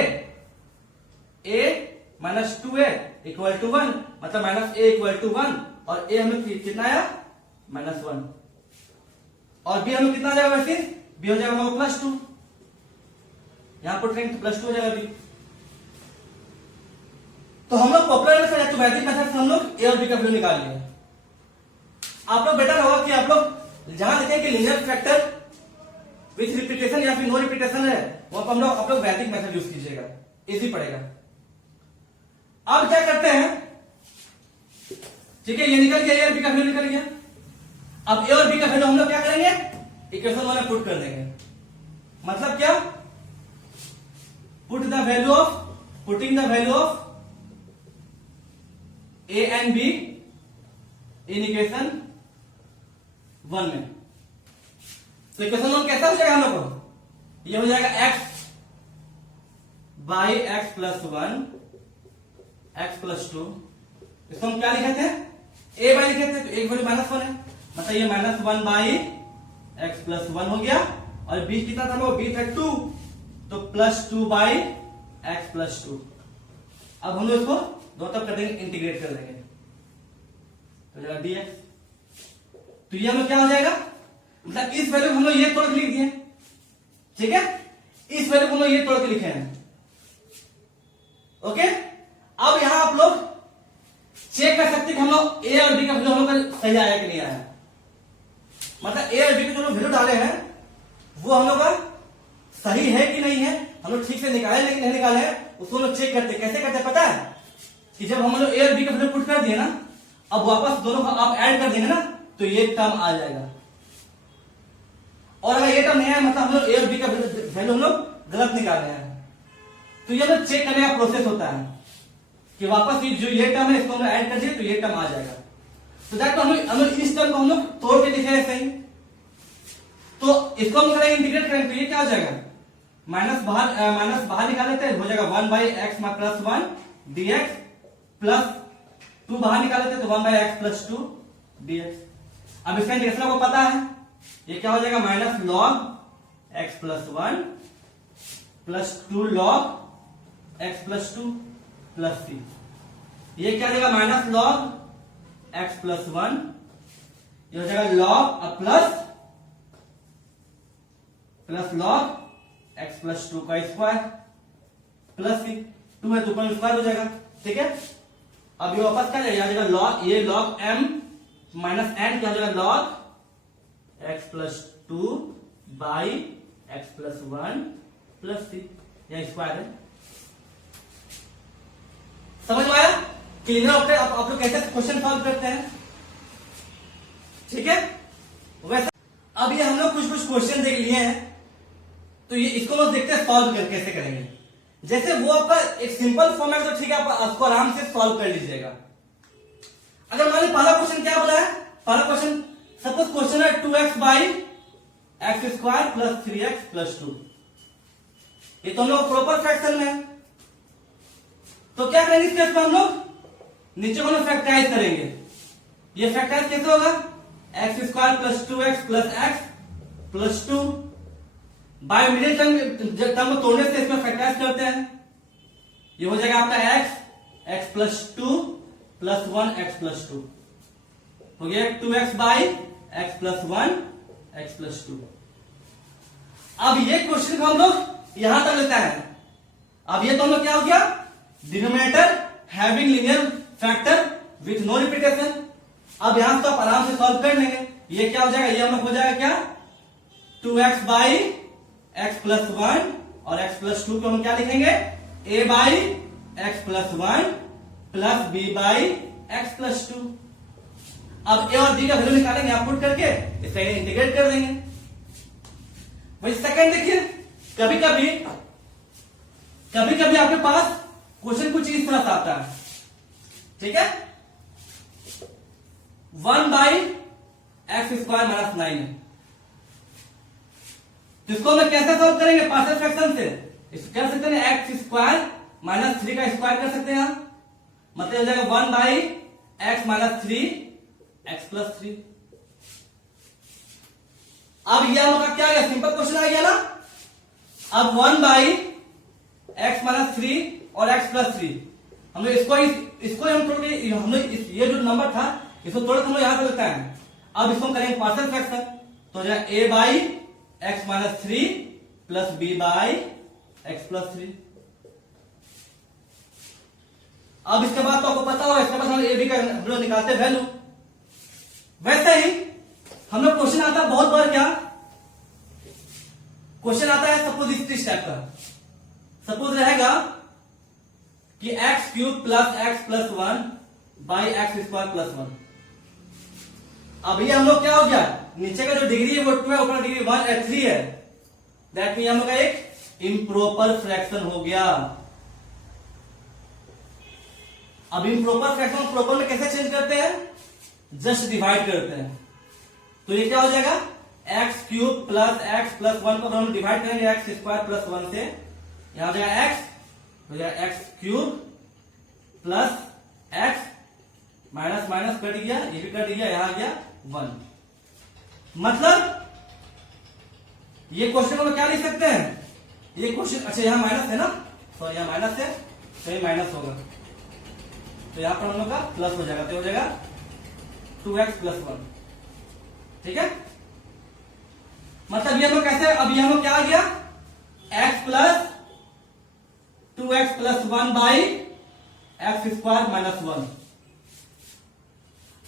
-2a = 1, मतलब -a = 1 और a हमें कितना आया -1 और b हमें कितना आ जाएगा, वैसे b हो जाएगा हमारा +2, यहां पर +2 हो जाएगा b। तो हम लोग पॉपुलर मेथड या तो वैदिक मेथड से हम लोग ए और बी का वैल्यू निकाल लिए। आप लोग बेटर होगा कि आप लोग जहां देखें कि लीनियर फैक्टर विथ रिपीटेशन या फिर नो रिपीटेशन है, वहां पर हम लोग आप लोग वैदिक मेथड यूज कीजिएगा, इजी पड़ेगा। अब क्या करते हैं, ठीक है, ये निकल गया, ए और बी का वैल्यू निकल गया। अब ए और बी का वैल्यू हम लोग क्या करेंगे, इक्वेशन 1 में पुट कर देंगे। मतलब क्या, putting the value of A and be in equation 1 में। तो इक्वेशन 1 कैसा हो जाएगा हम लोग को, ये हो जाएगा x by x plus one X plus to. इसको हम क्या लिखे थे, a बाई लिखे थे, तो एक वैल्यू माइनस वन है, मतलब ये minus one by x plus one हो गया। और b कितना था, वो b था टू, तो plus two by x plus to. अब हम लोग इसको दो तरफ कर देंगे, इंटीग्रेट कर देंगे, तो जाएगा dx। तो ये हम लोग क्या हो जाएगा, मतलब इस वैल्यू हम लोग ये तोड़ के लिख दिए, ठीक है, इस वैल्यू को हम लोग ये तोड़ के लिखे हैं। ओके, अब यहां आप लोग चेक कर सकते हैं कि हम लोग ए और बी का वैल्यू हम लोग का सही आया कि नहीं आया। मतलब ए और बी के जो लोग वैल्यू डाले हैं वो हम लोग का सही है कि नहीं है, हम लोग ठीक से निकाले लेकिन नहीं निकाले हैं, उसको हम लोग चेक करते। कैसे करते पता है, कि जब हम लोग ए और बी का वैल्यू पुट कर दिए ना, अब वापस दोनों को आप ऐड कर देंगे ना, तो ये टर्म आ जाएगा। और अगर ये टर्म नहीं आया, मतलब हम लोग ए और बी का वैल्यू हम लोग गलत निकाल रहे हैं, तो ये लोग चेक करने का प्रोसेस होता है कि वापस जो ये टर्म है इसको हम लोग ऐड कर दिए तो ये टर्म आ जाएगा। तो दैट हम लोग इस टर्म को हम लोग तोड़ के लिखे हैं सही, तो इसको हम करेंगे इंटीग्रेट करेंगे, तो ये क्या हो जाएगा, माइनस बाहर निकाल लेते हैं, हो जाएगा one by x plus one dx plus two बाहर निकाल लेते हैं, तो one by x plus to dx। अब इसका इंटीग्रेशन आपको पता है, ये क्या हो जाएगा, minus log X plus one plus two log X plus two plus C. ये क्या हो जाएगा, minus log X plus one, ये हो जाएगा log plus log X plus two का स्क्वायर प्लस सी, टू है तो ऊपर स्क्वायर हो जाएगा, ठीक है। अब ये वापस क्या जाएगा, लॉग, ये लॉग एम माइनस एन क्या हो जाएगा, log X plus two by x plus one plus C, यह स्क्वायर है। समझ में आया, क्लियर होते हैं आप लोग कैसे क्वेश्चन सॉल्व करते हैं, ठीक है। वैसे अब ये हम लोग कुछ क्वेश्चन देख लिए हैं, तो ये इसको लोग देखते हैं सॉल्व कर कैसे करेंगे। जैसे वो आपका एक सिंपल फॉर्म है, तो ठीक है, आप उसको आराम से सॉल्व कर लीजिएगा। अगर मान लीजिए पहला क्वेश्चन क्या बोला है, पहला क्वेश्चन सपोज क्वेश्चन है 2x by x square plus 3x plus 2। ये तो हम लोग प्रॉपर फ्रैक्शन में है, तो क्या करेंगे इस केस में, हम लोग नीचे को फैक्टराइज करेंगे। ये फैक्टराइज कैसे होगा, x square plus 2x plus x plus 2 by middle term को तोड़ने से इसमें फैक्टराइज करते हैं, ये हो जाएगा आपका x plus two plus one X plus to, हो गया 2x by x plus one X plus to. अब ये क्वेश्चन को हम लोग यहां तक लेते हैं। अब ये तो हम लोग क्या हो गया, denominator having linear factor with no repetition. अब यहां से आप आराम से सॉल्व कर लेंगे। ये क्या हो जाएगा, ये हम लोग हो जाएगा क्या, 2x by x plus one और एक्स प्लस टू को हम क्या लिखेंगे, a by x plus one plus b by x plus to. अब a और b का वैल्यू निकालेंगे, आप पुट करके इसका इंटीग्रेट कर देंगे। वही सेकंड देखिए, कभी कभी आपके पास क्वेश्चन कुछ इस तरह से आता है, ठीक है, 1 बाई एक्स स्क्वायर माइनस 9, तो इसको हम कैसे सॉल्व करेंगे, पार्शियल फ्रैक्शन से। इसको कर सकते हैं एक्स स्क्वायर माइनस 3 का स्क्वायर कर सकते हैं, मतलब हो जाएगा 1 by x minus 3 x plus 3। अब ये हम लोग का क्या आ गया, सिंपल क्वेश्चन आ गया ना। अब 1 बाई एक्स माइनस 3 और एक्स प्लस 3, हम लोग इसको हम तोड़ के, हम लोग ये जो नंबर था इसको तोड़ के हम लोग यहां कर लेते हैं। अब इसको करेंगे पार्शियल फ्रैक्शन, तो हो जाएगा a by x minus 3 plus b by x plus 3। अब इसके बाद तो आपको पता होगा, इसके बाद हम ए बी का हम लोग निकालते वैल्यू। वैसे ही हम लोग क्वेश्चन आता है बहुत बार, क्या क्वेश्चन आता है सपोज इस टाइप का, सपोज रहेगा कि x cube plus x plus one by x square plus 1। अब ये हम लोग क्या हो गया, नीचे का जो डिग्री है वो 2 है, ऊपर डिग्री 1 है 3 है, दैट मीन हम लोग का एक इम्प्रॉपर फ्रैक्शन हो गया। अब इम्प्रॉपर फ्रैक्शन प्रॉपर में कैसे चेंज करते हैं, जस्ट डिवाइड करते हैं, तो ये क्या हो जाएगा, x cube plus x plus 1 को हम डिवाइड करेंगे एक्स स्क्वायर प्लस 1 से, यहां हो जाएगा एक्स, हो जाएगा x cube plus x, minus minus cut गया, ये भी कट गया, यहां आ गया 1। मतलब ये क्वेश्चन को क्या लिख सकते हैं, ये क्वेश्चन, अच्छा यहां माइनस है ना, सॉरी यहां माइनस है तो ये माइनस होगा, तो यहां पर हम लोग का प्लस हो जाएगा, तो हो जाएगा 2x प्लस 1। ठीक है, मतलब ये हम लोग कैसे, अब ये हम लोग क्या आ गया, x plus 2x plus 1 by x square minus 1।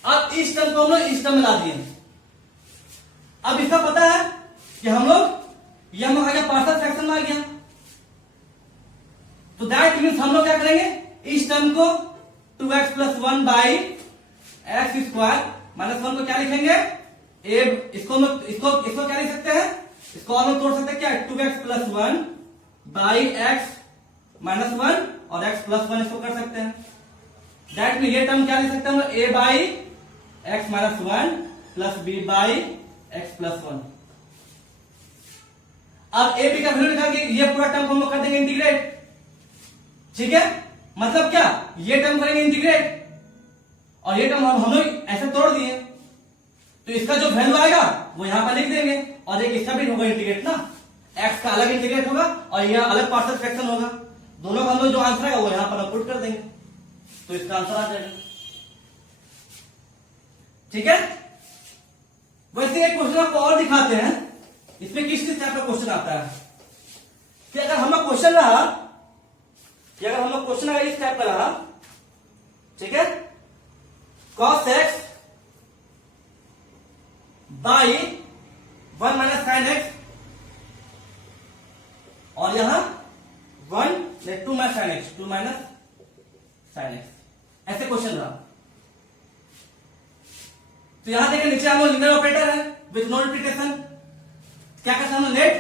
अब इस टर्म को हम लोग इस टर्म में ला दिए। अब इसका पता है कि हम लोग ये हम लोग आ गया पार्शियल फ्रैक्शन में आ गया, तो दैट मीन्स हम लोग क्या करेंगे, इस टर्म को 2x plus 1 by x square minus 1 को क्या लिखेंगे, इसको क्या लिख सकते हैं, इसको हम लोग तोड़ सकते हैं क्या, 2x plus 1 by x minus 1 और x प्लस 1 इसको कर सकते हैं। दैट मीन ये टर्म क्या लिख सकते हैं हम लोग, a by x minus 1 plus b by x plus 1। अब ए बी का वैल्यू निकाल के ये पूरा टर्म हम लोग कर देंगे इंटीग्रेट। ठीक है, मतलब क्या, ये टर्म करेंगे इंटीग्रेट और ये टर्म हम लोग ऐसे तोड़ दिए, तो इसका जो वैल्यू आएगा वो यहां पर लिख देंगे और एक इसका भी होगा इंटीग्रेट ना, एक्स का अलग इंटीग्रेट होगा और यह अलग पार्शियल फ्रैक्शन होगा, दोनों का हम लोग जो आंसर आएगा वो यहां पर हम पुट कर देंगे, तो इसका आंसर आ जाएगा। ठीक है, वैसे एक क्वेश्चन आपको और दिखाते हैं, इसमें किस टाइप का क्वेश्चन आता है कि अगर हम लोग क्वेश्चन रहा, कि अगर हम लोग क्वेश्चन अगर इस टाइप का रहा, ठीक है, cos x by 1 minus sine x और यहां 2 minus sine x, 2 minus sine x, ऐसे क्वेश्चन रहा। तो यहां देखिए नीचे हम लोग लीनियर ऑपरेटर है विथ नो रिपीटेशन, क्या करते हैं हम लेट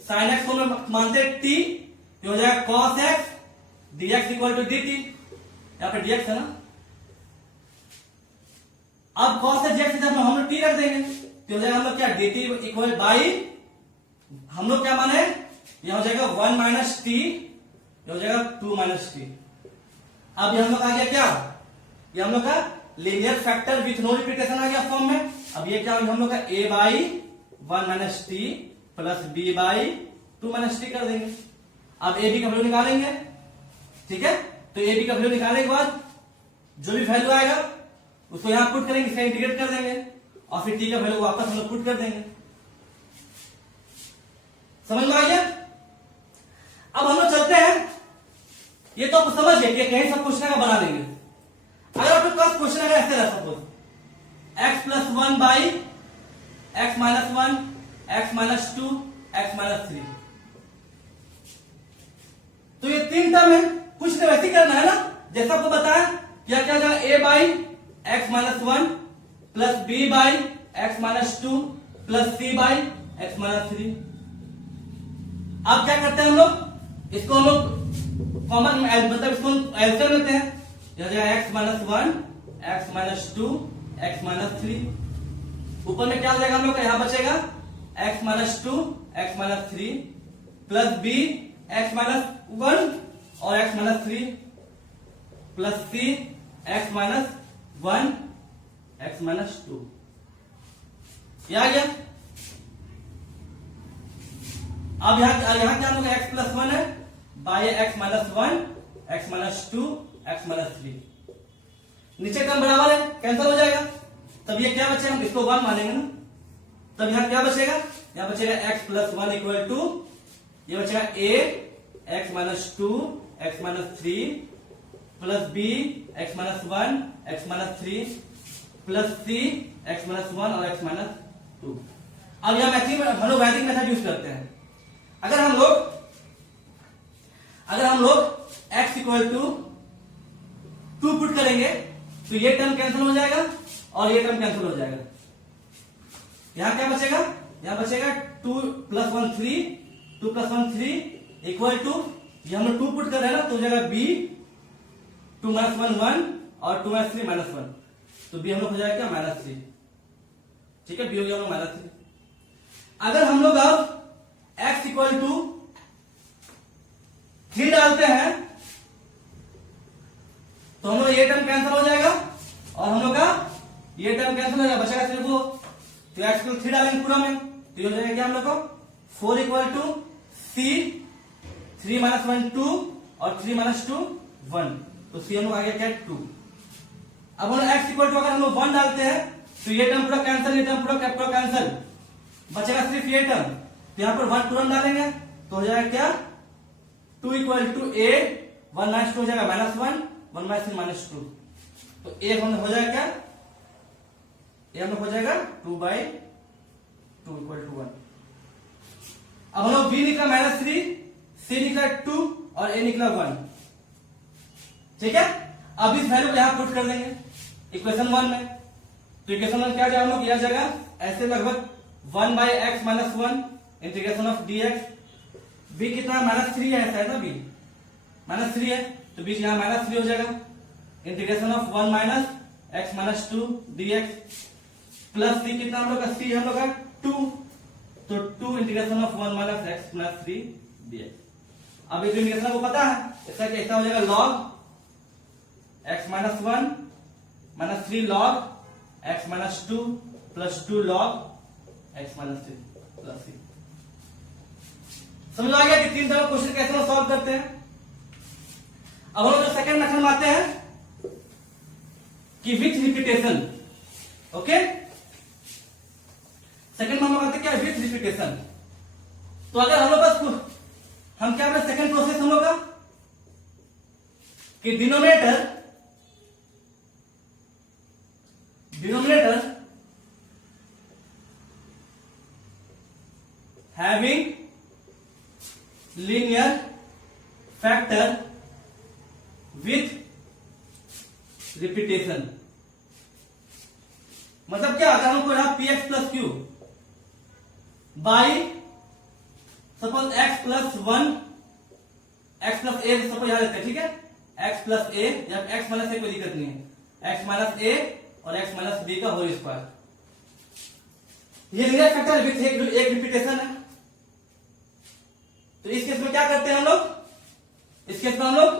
साइन एक्स को हम मानते हैं t, ये हो जाएगा cos x dx equal to dt, यहां पे dx है ना, अब cos x dx जब हम लोग t रख देंगे तो हो जाएगा हम लोग क्या dt इक्वल बाई, हम लोग क्या माने, यह हो जाएगा 1 माइनस टी, ये हो जाएगा 2 माइनस टी। अब ये हम लोग आ गया क्या, ये हम लोग का linear factor with no repetition आ गया फॉर्म में। अब ये क्या हम लोग का a by 1 minus T plus b by 2 minus T कर देंगे। अब ए बी का वैल्यू निकालेंगे, ठीक है, तो ए बी का वैल्यू निकालने के बाद जो भी वैल्यू आएगा उसको यहां पुट करेंगे, इसका इंटीग्रेट कर देंगे और फिर टी का वैल्यू वापस हम लोग पुट कर देंगे। समझ में आ गया? अब हम लोग चलते हैं, ये तो आप समझ गए कि कहीं सब क्वेश्चन का बना देंगे। अगर आपके पास क्वेश्चन अगर ऐसे रहा, suppose x plus 1 by x minus 1 x minus 2 x minus 3, तो ये 3 टर्म है, कुछ तो वैसे करना है ना, जैसा आपको बताया, क्या क्या जाएगा, a by x minus 1 plus b by x minus 2 plus c by x minus 3। अब क्या करते हैं हम लोग, इसको हम लोग कॉमन मतलब इसको एलसीएम लेते हैं, यह हो जाएगा x minus 1 x minus 2 x minus 3, ऊपर में क्या हो जाएगा हम लोग का, यहां बचेगा x minus 2 x minus 3 plus b x minus 1 और X minus 3 plus c x minus 1 x minus 2, ये आ गया। अब यहां क्या होगा, एक्स प्लस 1 है by x minus 1 x minus 2 x minus 3, नीचे टर्म बराबर है, कैंसिल हो जाएगा, तब ये क्या बचेगा, हम इसको 1 मानेंगे ना, तब यहां क्या बचेगा, यहां बचेगा एक्स प्लस 1 इक्वल टू, ये बचेगा a x minus 2 x minus 3 plus b x minus 1 x minus 3 plus c x minus 1 और एक्स माइनस 2। अब यहां हम लोग मैथिंग मेथड यूज करते हैं। अगर हम लोग x इक्वल टू 2 पुट करेंगे तो ये टर्म कैंसिल हो जाएगा और ये टर्म कैंसिल हो जाएगा, यहां क्या बचेगा, यहां बचेगा 2 प्लस 1 3 2 प्लस 1 3 इक्वल टू, ये हम लोग 2 पुट कर रहे हैं ना, तो हो जाएगा b 2 माइनस 1 1 और 2 माइनस 3 -1, तो b हम लोग हो जाएगा क्या -3, ठीक है, b हो गया माइनस 3। अगर हम लोग अब x इक्वल टू 3 डालते हैं तो हम लोग ये टर्म कैंसिल हो जाएगा और हम लोग का ये टर्म कैंसिल हो जाएगा, बचेगा सिर्फ वो। तो x इक्वल 3 डालेंगे पूरा में तो ये हो जाएगा क्या हम लोग को 4 इक्वल टू c 3 माइनस 1 2 और 3 माइनस 2 1, तो c हम लोग आ गया क्या 2। अब हम लोग x इक्वल टू अगर हम लोग 1 डालते हैं तो ये टर्म पूरा कैंसिल, ये टर्म पूरा कैंसिल, बचेगा सिर्फ ये टर्म। तो यहाँ पर 1 तुरंत डालेंगे तो हो जाएगा क्या 2 इक्वल टू a 1 माइनस 2 हो जाएगा माइनस 1 1 माइनस माइनस 2, तो a हम हो जाएगा क्या a हम हो जाएगा 2 बाई 2 इक्वल टू 1। अब हम लोग b निकला माइनस 3, c निकला 2 और a निकला 1, ठीक है। अब इस वैल्यू को यहां पुट कर देंगे इक्वेशन 1 में, तो इक्वेशन 1 क्या जाएगा हम लोग किया जाएगा ऐसे लगभग 1 by x minus 1 integration of d x, b कितना माइनस 3 है, ऐसा है ना b माइनस 3 है तो बीच यहां माइनस 3 हो जाएगा integration of 1 minus X minus 2 D x plus C कितना हम लोग का सी हम लोग का 2, तो 2 integration of 1 minus x plus 3 D x. अब इस इंटीग्रेशन को पता है इसका कैसा हो जाएगा log x minus 1 minus 3 log x minus 2 plus 2 log x minus 3 plus 3। समझ आ गया कि तीन तरह क्वेश्चन कैसे हम सॉल्व करते हैं। अब हम जो सेकंड मेथड में आते हैं कि विथ रिपीटेशन, ओके सेकंड में हम लोग आते हैं क्या विथ रिपीटेशन। तो अगर हम लोग बस हम क्या बोले सेकंड प्रोसेस हम लोग का कि denominator having linear factor with repetition, मतलब क्या अगर हमको यहां px plus Q by suppose x plus 1 x plus A suppose यहां लेते हैं, ठीक है x प्लस ए या x माइनस ए कोई दिक्कत नहीं है, x माइनस ए और x माइनस बी का होल स्क्वायर, ये लीनियर फैक्टर विथ एक रिपीटेशन है। तो इस केस में क्या करते हैं हम लोग, इस केस में हम लोग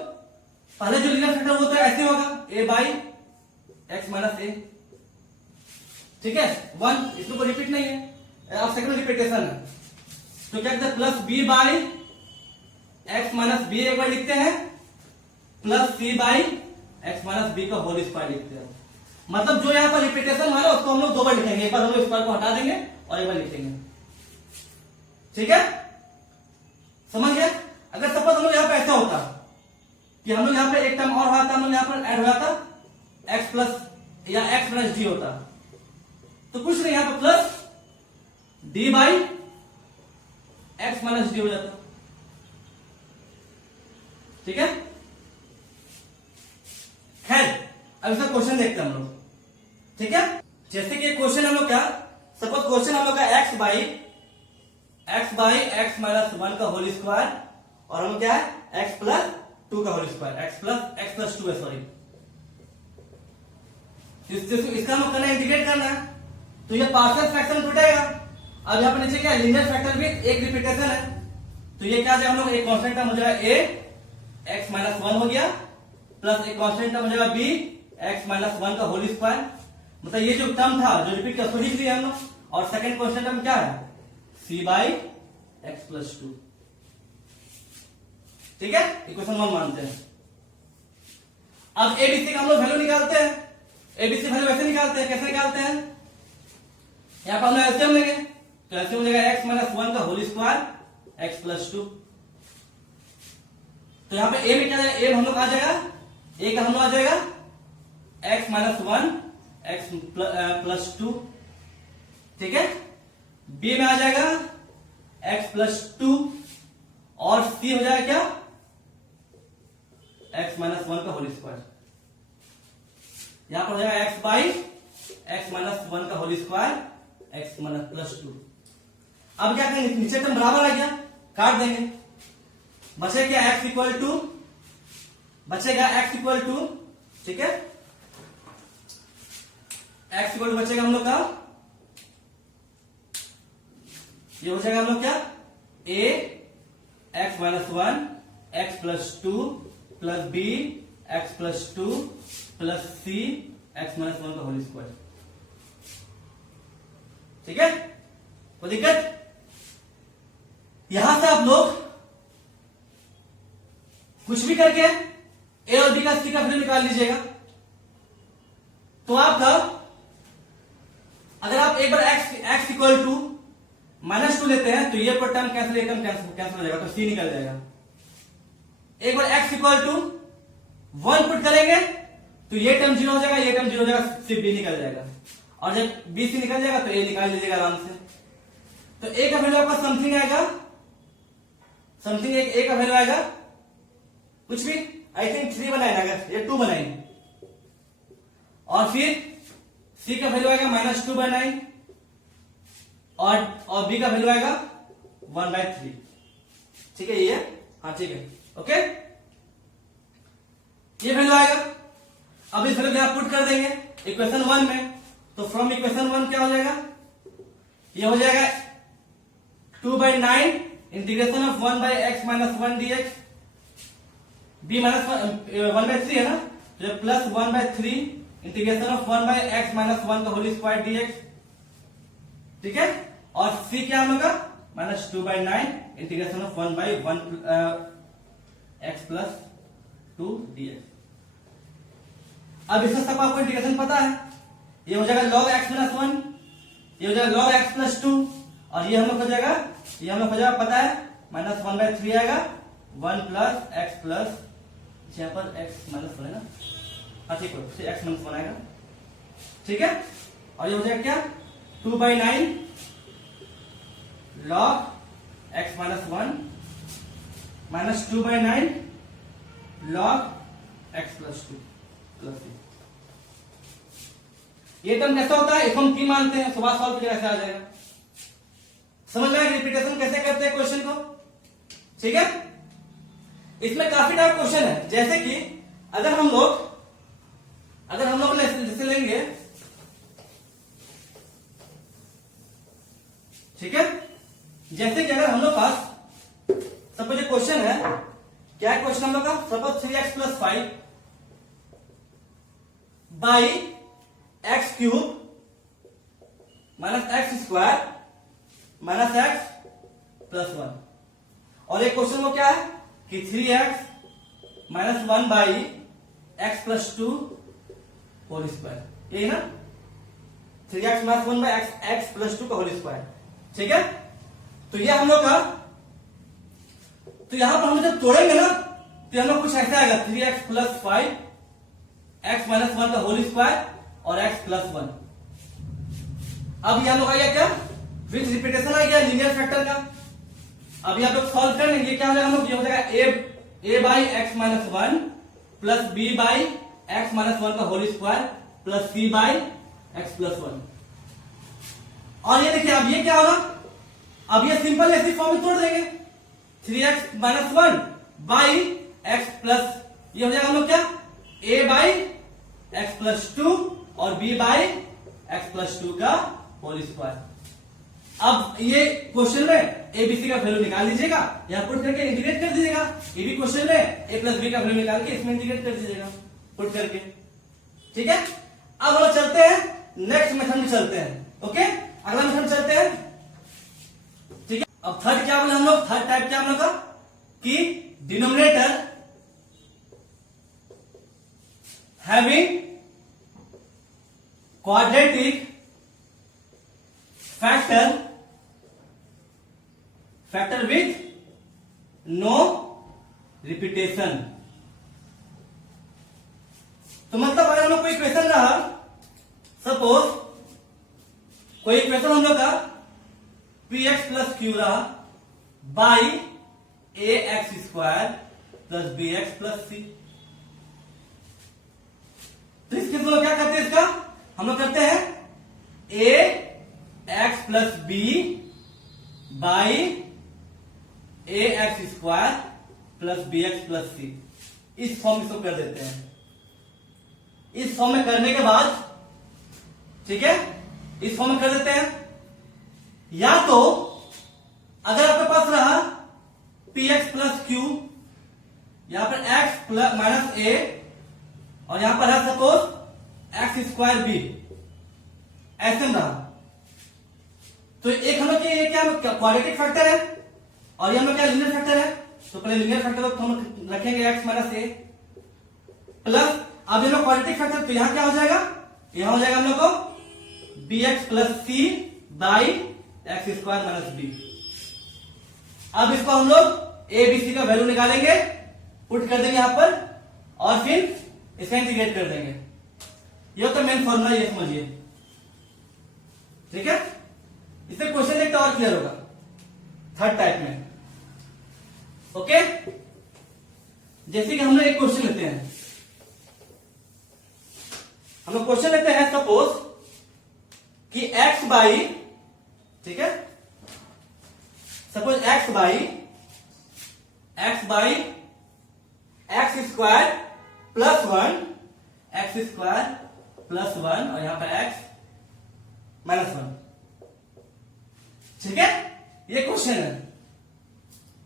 पहले जो लीनियर फैक्टर होता है ऐसे होगा a बाई एक्स माइनस ए, ठीक है 1, इसमें कोई रिपीट नहीं है, अब सेकंड रिपीटेशन है तो क्या कहते हैं plus b by x minus b एक बार लिखते हैं plus c by x minus b का होल स्क्वायर लिखते हैं। मतलब जो यहां पर रिपीटेशन है उसको हम लोग 2 बार लिखेंगे, एक बार हम लोग स्क्वायर को हटा देंगे और एक बार लिखेंगे, ठीक है समझ गया। अगर सपोज हम लोग यहाँ पे ऐसा होता कि हम लोग यहाँ पे एक टर्म और हुआ था, हम लोग यहाँ पर ऐड हुआ था x प्लस या x प्लस डी होता तो कुछ नहीं, यहाँ पे plus D by x minus D हो जाता, ठीक है। खैर अब इसका क्वेश्चन देखते हैं हम लोग, ठीक है। जैसे कि क्वेश्चन हम लोग क्या सपोज क्वेश्चन हम लोग का x बाई एक्स माइनस 1 का होल स्क्वायर और हम क्या है x प्लस 2 का होल स्क्वायर, एक्स प्लस 2 है सॉरी, इसका हम करना इंटीग्रेट करना है तो ये पार्शियल फ्रैक्शन टूटेगा। अब यहाँ पर नीचे क्या लीनियर फैक्टर भी एक रिपीटेशन है तो ये क्या जाएगा हम लोग एक कांस्टेंट टर्म हो जाएगा a x माइनस 1 हो गया प्लस एक कांस्टेंट टर्म हो जाएगा b x माइनस 1 का होल स्क्वायर, मतलब ये जो टर्म था जो रिपीट किया उसको लिख लिया हम लोग, और सेकंड कांस्टेंट टर्म क्या है c बाई एक्स प्लस 2, ठीक है इक्वेशन 1 मानते हैं। अब एबीसी का हम लोग वैल्यू निकालते हैं, एबीसी वैल्यू वैसे निकालते हैं, कैसे निकालते हैं यहां पर हम लोग एलसीएम लेंगे तो एलसीएम हो जाएगा x माइनस 1 का होल स्क्वायर x प्लस 2, तो यहां पे a में क्या जाएगा a हम लोग आ जाएगा a का हम लोग आ जाएगा x माइनस 1 x प्लस 2, ठीक है b में आ जाएगा x प्लस 2 और c हो जाएगा क्या x माइनस 1 का होल स्क्वायर, यहां पर हो जाएगा x बाई एक्स माइनस 1 का whole square x minus plus 2। अब क्या करेंगे नीचे टर्म बराबर आ गया काट देंगे, बचेगा x इक्वल टू ठीक है x इक्वल टू बचेगा हम लोग का ये हो जाएगा हम लोग क्या, A X minus one X plus two plus B x plus two plus C X minus one का होल स्क्वायर। ठीक है, कोई दिक्कत? यहां से आप लोग कुछ भी करके ए और बी का सी का वैल्यू निकाल लीजिएगा। तो आपका अगर आप एक बार x equal to minus two लेते हैं तो ये पर टर्म कैंसिल हो जाएगा, तो सी निकल जाएगा। एक बार x equal to one put करेंगे तो ये टर्म जीरो हो जाएगा, ये टर्म जीरो हो जाएगा, सिर्फ b निकल जाएगा। और जब b से निकल जाएगा तो a निकाल लीजिएगा आराम से। तो a का वैल्यू आपका समथिंग आएगा, समथिंग एक a का वैल्यू आएगा कुछ भी, आई थिंक 3 बनाए अगर ये 2 बनाएंगे। और फिर c का वैल्यू आएगा -2/9 और b का वैल्यू आएगा 1/3। ठीक है, ये हाँ ठीक है, ओके, ये वैल्यू आएगा। अब इस वैल्यू यहां पुट कर देंगे इक्वेशन 1 में, तो फ्रॉम इक्वेशन 1 क्या हो जाएगा, ये हो जाएगा 2/9 integration of 1/x minus 1 dx, b minus 1/3 है ना, तो plus 1/3 integration of 1/x minus 1 का होल स्क्वायर dx। ठीक है, और c क्या होगा, -2/9 integration of 1/1 x plus 2 dx। अब इसका सब आपको इंटीग्रेशन पता है, ये हो जाएगा log x प्लस 1, ये हो जाएगा log x प्लस 2, और ये हम लोग हो जाएगा, ये हम लोग हो जाएगा पता है -1/3 आएगा 1 प्लस x प्लस, यहाँ पर x माइनस 1 है ना, हाँ ठीक है, x माइनस 1 आएगा। ठीक है, और ये हो जाएगा क्या, 2/9 log x minus 1 minus 2/9 log x plus 2 plus 3। ये टर्म कैसा होता है, इसको हम की मानते हैं, सुबह सॉल्व किया कैसे आ जाएगा, समझ में आएगा रिपीटेशन कैसे करते हैं क्वेश्चन को। ठीक है, इसमें काफी टाइप क्वेश्चन है, जैसे कि अगर हम लोग जैसे लेंगे, ठीक है, जैसे कि अगर हम लोग पास सपोज ये क्वेश्चन है, क्या क्वेश्चन हम लोग का, suppose 3x plus 5 by x cube minus x square minus x plus 1, और एक क्वेश्चन वो क्या है कि 3x minus 1 by x plus 2 whole square, यही ना, 3x minus 1 by x plus 2 का होल स्क्वायर। ठीक है, तो ये हम लोग का, तो यहां पर हम जब तोड़ेंगे ना तो हम लोग कुछ ऐसा आएगा, 3x प्लस 5 x माइनस 1 का होल स्क्वायर और x प्लस 1। अब यह लोग आ गया क्या, विथ रिपीटेशन आ गया लीनियर फैक्टर का। अब यहां लोग सॉल्व कर लेंगे, क्या हो जाएगा हम लोग, ये हो जाएगा a by x minus 1 plus b by x minus 1 का whole square plus c by x plus 1। और ये देखिए अब ये क्या होगा, अब ये सिंपल ऐसी फॉर्म में तोड़ देंगे, 3x minus 1 by x plus, ये हो जाएगा हम लोग क्या, a बाई एक्स प्लस 2 और b बाई एक्स प्लस 2 का होल स्क्वायर। अब ये क्वेश्चन में एबीसी का वैल्यू निकाल लीजिएगा, यहां पुट करके इंटीग्रेट कर दीजिएगा, ये भी क्वेश्चन में a प्लस बी का वैल्यू निकाल के इसमें इंटीग्रेट कर दीजिएगा पुट करके। ठीक है, अब हम चलते हैं नेक्स्ट मेथड में चलते हैं। ओके, अगला मेथड चलते हैं। ठीक है, अब थर्ड क्या बोले हम लोग, थर्ड टाइप क्या हम लोग का, कि denominator having quadratic factor with no repetition. तो मतलब अगर हम लोग कोई इक्वेशन रहा, सपोज कोई इक्वेशन हम लोग का px प्लस क्यू रहा by A X square plus B x plus C, तो इसके हम लोग क्या करते हैं, इसका हम लोग करते हैं A x plus B by A X square plus B x plus C, इस फॉर्म में इसको कर देते हैं। इस फॉर्म में करने के बाद, ठीक है, इस फॉर्म में कर देते हैं, या तो अगर आपके पास रहा पी एक्स प्लस क्यू, यहां पर एक्स प्लस माइनस ए, और यहां पर है सपोज एक्स स्क्वायर बी, ऐसे में रहा, तो एक हम लोग ये क्या क्वाड्रेटिक फैक्टर है और ये हम लोग क्या लीनियर फैक्टर है। तो पहले लीनियर फैक्टर तो हम रखेंगे एक्स माइनस ए प्लस, अब ये लोग क्वाड्रेटिक फैक्टर, तो यहां क्या हो जाएगा, यहां हो जाएगा हम लोग को b x plus C by x square minus b. अब इसको हम लोग ए बी सी का वैल्यू निकालेंगे, पुट कर देंगे यहां पर और फिर इसका इंटीग्रेट कर देंगे। ये तो मेन फॉर्मूला, ये समझिए, ठीक है। इससे क्वेश्चन देखते और क्लियर होगा थर्ड टाइप में। ओके, जैसे कि हम लोग एक क्वेश्चन लेते हैं, हम लोग क्वेश्चन लेते हैं सपोज कि x बाई, ठीक है, suppose x by x square plus one, x square plus one, और यहां पर x माइनस वन, ठीक है, ये क्वेश्चन है।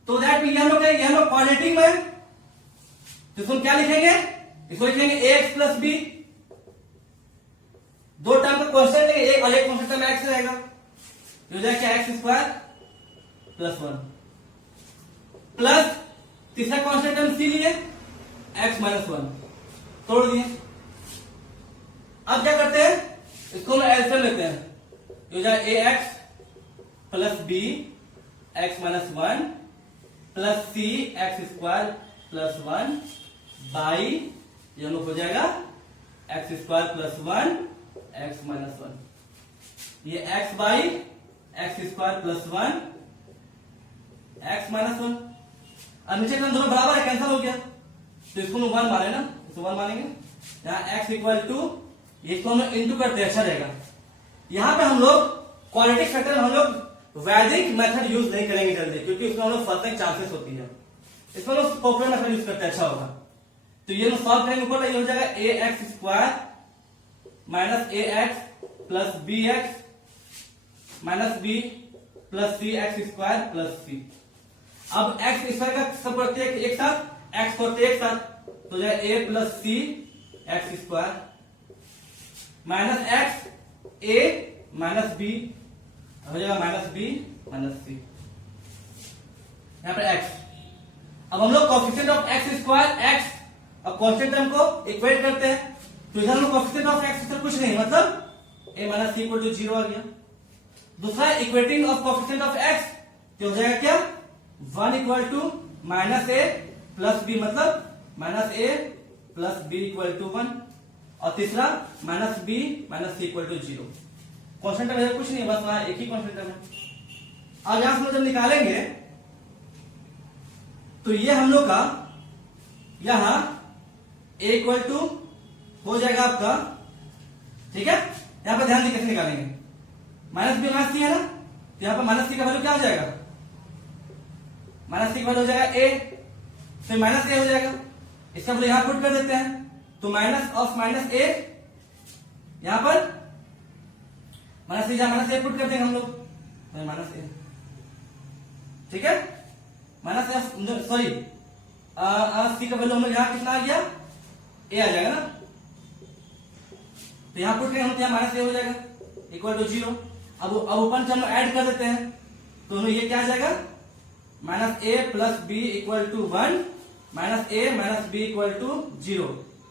तो दैट मीन हम लोग क्वाड्रेटिक में, तो इसको क्या लिखेंगे, इसको लिखेंगे ax प्लस बी, दो टर्म का कांस्टेंट है, एक और एक कांस्टेंट टर्म एक्स रहेगा, हो जाएगा क्या x square plus one, plus तीसरा कांस्टेंट टर्म सी लिए एक्स माइनस वन, तोड़ दिए। अब क्या करते हैं, इसको हम एलसीएम लेते हैं, हो जाएगा A x plus B X minus one plus C X square plus one by, ये हम लोग हो जाएगा X square plus one X minus one, ये X by x square plus one X minus one. अब नीचे टर्म दोनों बराबर है, कैंसिल हो गया, तो इसको हम वन माने ना, इसको वन मानेंगे, यहाँ एक्स इक्वल टू, इसको हम इंटू करते हैं, अच्छा रहेगा। यहां पे हम लोग क्वाड्रेटिक फैक्टर हम लोग वैदिक मेथड यूज नहीं करेंगे जल्दी, क्योंकि उसमें हम लोग फंसने की चांसेस होती है, इसमें हम लोग पॉपुलर मेथड यूज करते हैं, अच्छा होगा। तो ये लोग सॉल्व करेंगे, ऊपर ये हो जाएगा A X square minus A x plus B X minus B plus C X square plus C. अब एक्स स्क्वायर का सब प्रत्येक एक साथ, एक्स प्रत्येक एक साथ, तो जाए ए प्लस सी एक्स स्क्वायर माइनस एक्स ए माइनस बी, हो जाएगा माइनस बी माइनस सी, यहां पर एक्स। अब हम लोग coefficient of x square x, अब कांस्टेंट टर्म को इक्वेट करते हैं, तो इधर हम कोएफिशिएंट ऑफ एक्स कुछ नहीं, मतलब A minus C equal to zero आ गया। दूसरा equating of coefficient of X, तो हो जाएगा क्या, one equal to minus A plus B, मतलब minus A plus B equal to one, और तीसरा minus B minus C equal to zero. Constant term कुछ नहीं, बस वहां एक ही कांस्टेंट टर्म है। अब यहां से जब निकालेंगे तो ये हम लोग का यहां ए इक्वल टू हो जाएगा आपका, ठीक है। यहां पर ध्यान दें कैसे निकालेंगे, माइनस बी माइनस सी है ना, तो यहां पर माइनस सी का वैल्यू क्या हो जाएगा, माइनस सी का वैल्यू हो जाएगा ए, फिर माइनस ए हो जाएगा, इसका वैल्यू यहां पुट कर देते हैं, तो माइनस ऑफ माइनस ए, यहां पर माइनस सी माइनस ए पुट कर देंगे हम लोग, तो माइनस ए, ठीक है, माइनस एफ, सॉरी सी का वैल्यू हम लोग यहां कितना आ गया, ए आ जाएगा ना, तो यहां पुट करेंगे हम, यहां माइनस ए हो जाएगा इक्वल टू जीरो। अब ऊपर से हम लोग ऐड कर देते हैं, तो हम ये क्या आ जाएगा, minus A plus B equal to one minus a minus b equal to zero,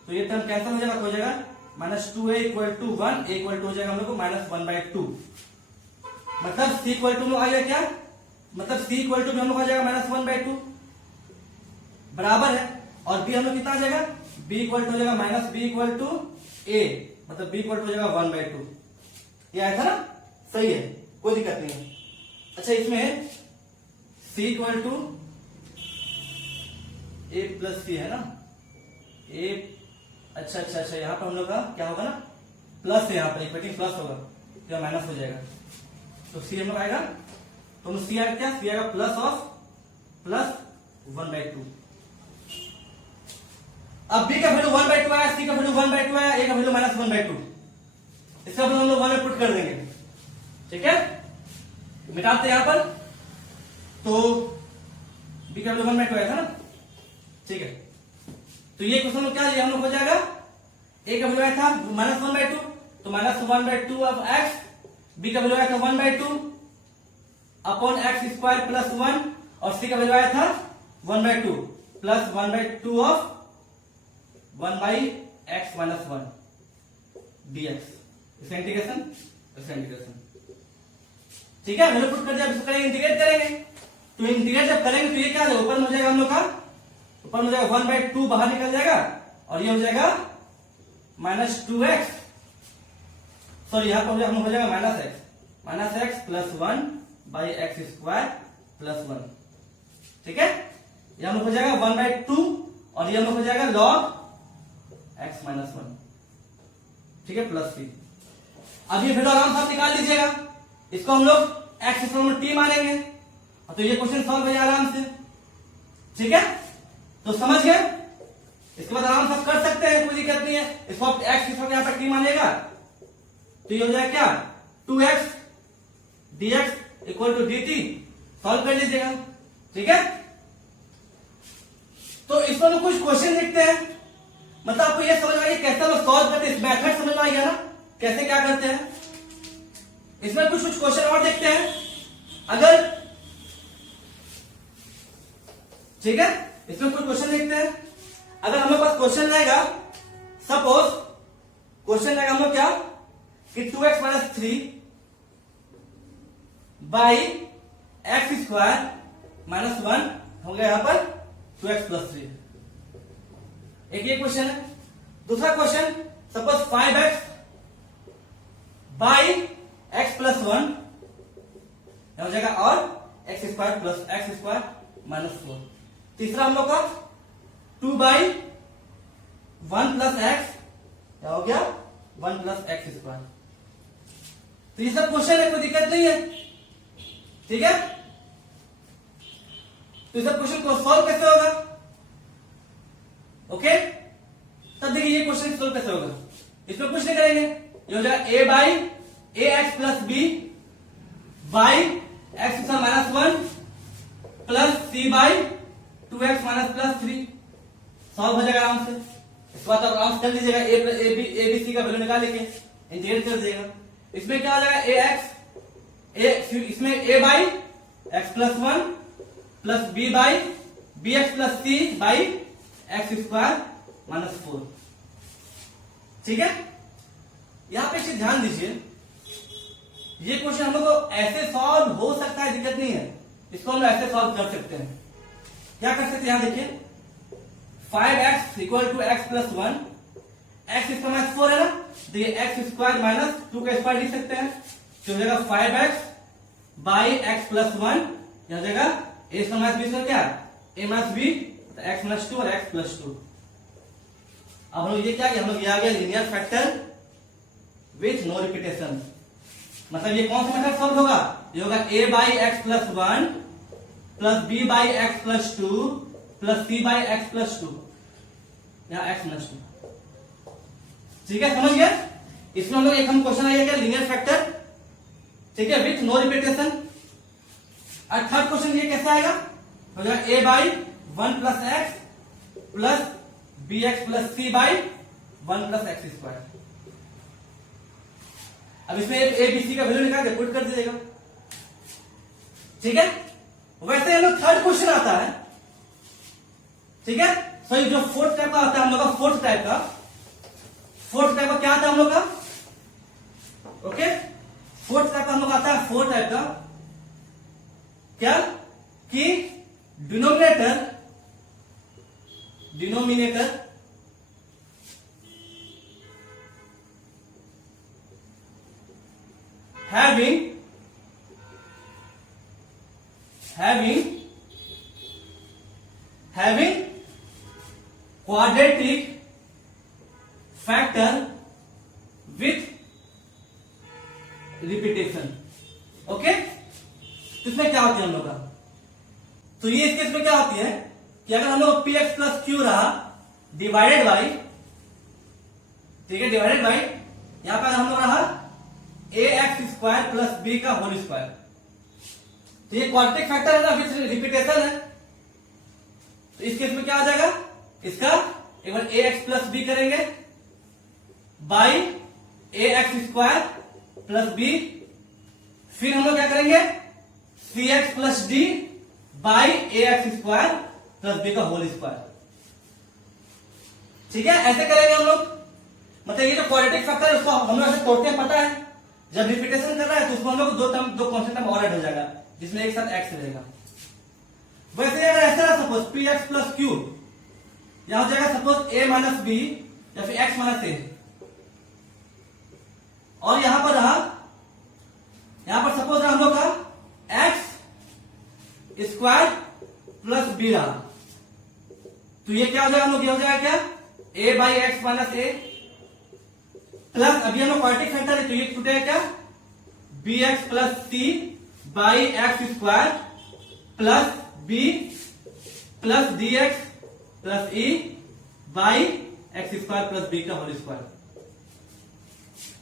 तो ये टर्म कैंसिल हो जाएगा, तो हो जाएगा minus two a equal to one, a equal to हो जाएगा हम लोग को माइनस वन बाई टू, मतलब सी इक्वल टू आ जाएगा क्या, मतलब सी इक्वल टू भी हम लोग आ जाएगा माइनस वन बाई टू, बराबर है, और बी हम लोग कितना आ जाएगा, बी इक्वल टू हो जाएगा माइनस बी इक्वल टू ए, मतलब बी इक्वल टू हो जाएगा वन बाई टू। ये आया था ना, सही है, कोई दिक्कत नहीं है। अच्छा, इसमें सी इक्वल टू ए प्लस सी है ना, ए, अच्छा अच्छा अच्छा, यहां पर हम लोग का क्या होगा ना, प्लस है, यहां पर इक्वेटिंग प्लस होगा, या माइनस हो जाएगा, तो सी हम लोग आएगा, तो सी आएगा क्या, सी आएगा plus of plus one by two. अब बी का वैल्यू वन बाई टू आया, सी का वैल्यू वन बाई टू आया, ए का value minus one by two, इसका वैल्यू हम लोग वन में पुट कर देंगे, ठीक है। मिटाते हैं यहां पर, तो b का वैल्यू 1/2 आया था ना, ठीक है। तो ये क्वेश्चन में क्या लिया हम लोग, हो जाएगा a का वैल्यू आया था -1/2, तो -1/2 ऑफ x, b का वैल्यू आया था 1/2 अपॉन x स्क्वायर प्लस 1, और c का वैल्यू आया था 1/2 plus 1/2 of 1/x minus 1 dx। इसका इंटीग्रेशन, ठीक है, मैंने पुट कर दिया। इसको करेंगे, इंटीग्रेट करेंगे, तो इंटीग्रेट जब करेंगे तो ये क्या है, ऊपर में हो जाएगा हम लोग का, ऊपर में हो जाएगा 1/2 बाहर निकल जाएगा, और ये हो जाएगा -2x, सॉरी यहां पर हम हो जाएगा -x plus 1/x square plus 1, ठीक है। ये हम लोग हो जाएगा 1/2, और ये हम लोग हो जाएगा log x माइनस 1, ठीक है, प्लस 3। अब ये वैल्यू आराम से आप निकाल लीजिएगा, इसको हम लोग x इक्वल t मानेंगे, तो ये क्वेश्चन सॉल्व हो जाएगा आराम से, ठीक है। तो समझ गए, इसके बाद आराम से कर सकते हैं, कोई दिक्कत नहीं है। इसको आप x इक्वल यहाँ पर t मानेगा, तो ये हो जाएगा क्या, 2x dx equal to dt, solve कर लीजिएगा, ठीक है। तो इसमें हम कुछ क्वेश्चन लिखते हैं, मतलब आपको ये समझ आएगी कैसे हम सॉल्व करते हैं, इस मेथड समझ में आ गया ना, कैसे क्या करते हैं। इसमें कुछ क्वेश्चन और देखते हैं, अगर, ठीक है, इसमें कुछ क्वेश्चन देखते हैं। अगर हमारे पास क्वेश्चन रहेगा, सपोज क्वेश्चन रहेगा हम लोग क्या कि 2x minus 3 by x square minus 1 हो गया यहां पर 2x प्लस 3, एक ये क्वेश्चन है। दूसरा question, suppose 5x by x plus 1 हो जाएगा, और x square plus x square minus 4। तीसरा हम लोग का 2/1 प्लस एक्स, क्या हो गया 1 प्लस एक्स स्क्वायर। तो ये सब क्वेश्चन है, कोई दिक्कत नहीं है, ठीक है। तो इस क्वेश्चन को सॉल्व कैसे होगा, ओके। तब देखिए ये क्वेश्चन सॉल्व कैसे होगा, इसमें कुछ नहीं करेंगे, ये हो जाएगा a by A x plus B by x minus 1 plus C by 2x minus plus 3, solve हो जाएगा आराम से। इस बात आप आराम से कर लीजिएगा, ए बी सी का वैल्यू निकाल लेके इंटीग्रेट कर दीजिएगा। इसमें क्या हो जाएगा, इसमें a by x plus 1 plus b by b x plus C by x square minus 4, ठीक है। यहां पे चीज ध्यान दीजिए, ये क्वेश्चन हम लोग को ऐसे सॉल्व हो सकता है, दिक्कत नहीं है, इसको हम लोग ऐसे सॉल्व कर सकते हैं। क्या कर सकते हैं, यहां देखिए 5x equal to x plus 1, x इसका माइनस 4 है ना, तो ये एक्स स्क्वायर माइनस 2 का स्क्वायर लिख सकते हैं, तो हो जाएगा 5x बाई एक्स प्लस 1, यह हो जाएगा ए इसका माइनस बी, क्या ए माइनस बी, तो एक्स माइनस 2 और एक्स प्लस 2। अब हम लोग ये क्या किया, हम लोग ये आ गया linear factor with no repetition, मतलब ये कौन सा मेथड सॉल्व होगा, ये होगा a by x plus 1 plus B by x plus 2 plus C by x plus 2, यहां एक्स माइनस 2, ठीक है, समझ गए। इसमें हम लोग एक क्वेश्चन आएगा क्या, लीनियर फैक्टर, ठीक है, विथ नो रिपीटेशन। और थर्ड क्वेश्चन ये कैसे आएगा, हो जाएगा a by 1 plus x plus B x plus C by 1 plus x square. अब इसमें ए बी सी का वैल्यू निकाल के पुट कर दीजिएगा, ठीक है। वैसे हम लोग थर्ड क्वेश्चन आता है, ठीक है। सो जो फोर्थ टाइप का आता है हम लोग का, फोर्थ टाइप का क्या आता है हम लोग का, ओके, फोर्थ टाइप का हम लोग आता है, फोर्थ टाइप का क्या कि denominator having quadratic factor with repetition, okay. तो इसमें क्या होती है हम लोग का, तो ये इस केस में क्या होती है कि अगर हम लोग पी एक्स प्लस क्यू रहा डिवाइडेड बाई, ठीक है, डिवाइडेड बाई यहां पर हम लोग रहा ए एक्स स्क्वायर प्लस बी का होल स्क्वायर, तो ये क्वाड्रेटिक फैक्टर है ना, फिर रिपीटेशन है, तो इस केस में क्या आ जाएगा, इसका एक बार ए एक्स प्लस बी करेंगे by A X square plus B, फिर हम लोग क्या करेंगे C x plus D by A X square plus B का होल स्क्वायर। ठीक है, ऐसे करेंगे हम लोग। मतलब ये जो क्वाड्रेटिक फैक्टर है उसको हम लोग ऐसे तोड़ते हैं, पता है जब रिपीटेशन कर रहा है तो उसमें हम लोग दो कांस्टेंट टर्म और ऐड हो जाएगा जिसमें एक साथ एक्स रहेगा। वैसे अगर ऐसा रहा suppose P X plus Q, यहां हो जाएगा सपोज ए माइनस बी या फिर एक्स माइनस ए, और यहां पर रहा, यहां पर सपोज रहा हम लोग का एक्स स्क्वायर प्लस बी रहा, तो ये क्या हो जाएगा हम लोग, ये हो जाएगा क्या A by x minus A plus, अभी हम लोग क्वाड्रेटिक फैक्टर है तो ये छूटेगा क्या b x plus C by x square plus b plus d x plus e by x square plus B का होल स्क्वायर।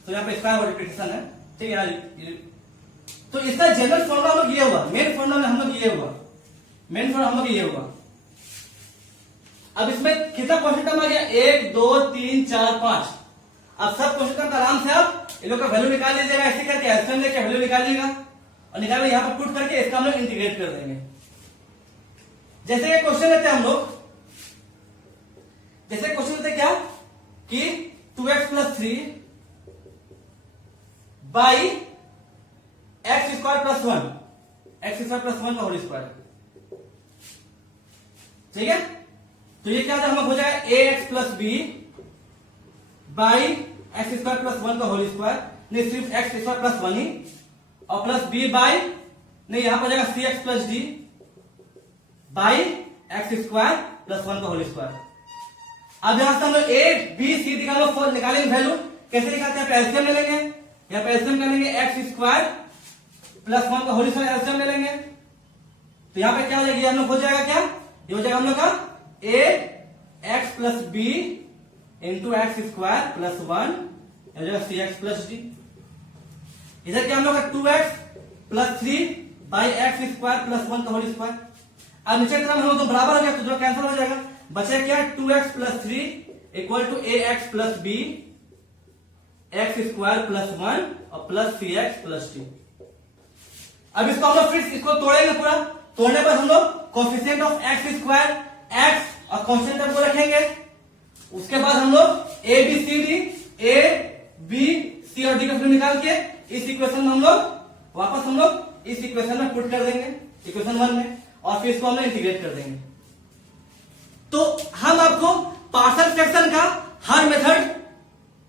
तो यहाँ पे स्क्वायर और रिपीटेशन है, ठीक है यार। तो इसका जनरल फॉर्मूला हम लोग ये हुआ, मेन फॉर्मूला में हम लोग ये हुआ, मेन फॉर्मूला हम लोग ये हुआ। अब इसमें कितना क्वेश्चन टर्म आ गया, 1 2 3 4 5। अब सब क्वेश्चन टर्म का आराम से आप इन लोग का वैल्यू निकाल लीजिएगा, ऐसे करके एल्सियम लेके वैल्यू निकालिएगा और निकाल के यहां पर पुट करके इसका हम लोग इंटीग्रेट कर देंगे। जैसे कि क्वेश्चन लेते हैं हम लोग, जैसे क्वेश्चन लेते क्या कि 2x plus 3 by x square plus 1, x square plus 1 का होल स्क्वायर। ठीक है, तो ये क्या हम लोग हो जाएगा A x plus B by x square plus 1 का होल स्क्वायर, नहीं सिर्फ एक्स स्क्वायर प्लस 1 ही, और प्लस बी बाई, नहीं यहां पर जाएगा C x plus D by x square plus 1 का होल स्क्वायर। अब यहां से हम लोग ए बी सी डी का लोग निकालेंगे वैल्यू, कैसे निकालते हैं, एलसीएम ले लेंगे, यहां पे एलसीएम कर लेंगे एक्स स्क्वायर प्लस 1 का होल स्क्वायर एलसीएम ले लेंगे, तो यहां पे क्या हो जाएगा, हम लोग हो जाएगा क्या, ये हो जाएगा हम लोग का A x plus B into X square plus 1 C x plus D. इधर क्या हम लोग का 2x plus 3 by x square plus 1 का होल स्क्वायर। अब नीचे की तरफ हम लोग तो बराबर हो गया, तो जो कैंसिल हो जाएगा, बचे क्या 2x plus 3 equal to a x plus B x square plus 1 और प्लस सी एक्स प्लस डी। अब इसको हम लोग फिर इसको तोड़ेंगे पूरा, तोड़ने पर हम लोग coefficient of x square x और कांस्टेंट टर्म को रखेंगे, उसके बाद हम लोग a b c d, a b c और डी का वैल्यू निकाल के इस इक्वेशन में हम लोग वापस हम लोग इस इक्वेशन में पुट कर देंगे, इक्वेशन 1 में, और फिर इसको हम लोग इंटीग्रेट कर देंगे। तो हम आपको पार्शियल फ्रैक्शन का हर मेथड,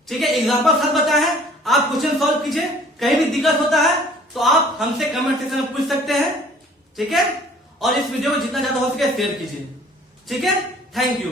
ठीक है, एग्जांपल साथ बताया है, आप क्वेश्चन सॉल्व कीजिए, कहीं भी दिक्कत होता है तो आप हमसे कमेंट सेक्शन में पूछ सकते हैं, ठीक है, और इस वीडियो को जितना ज्यादा हो सके शेयर कीजिए, ठीक है, थैंक यू।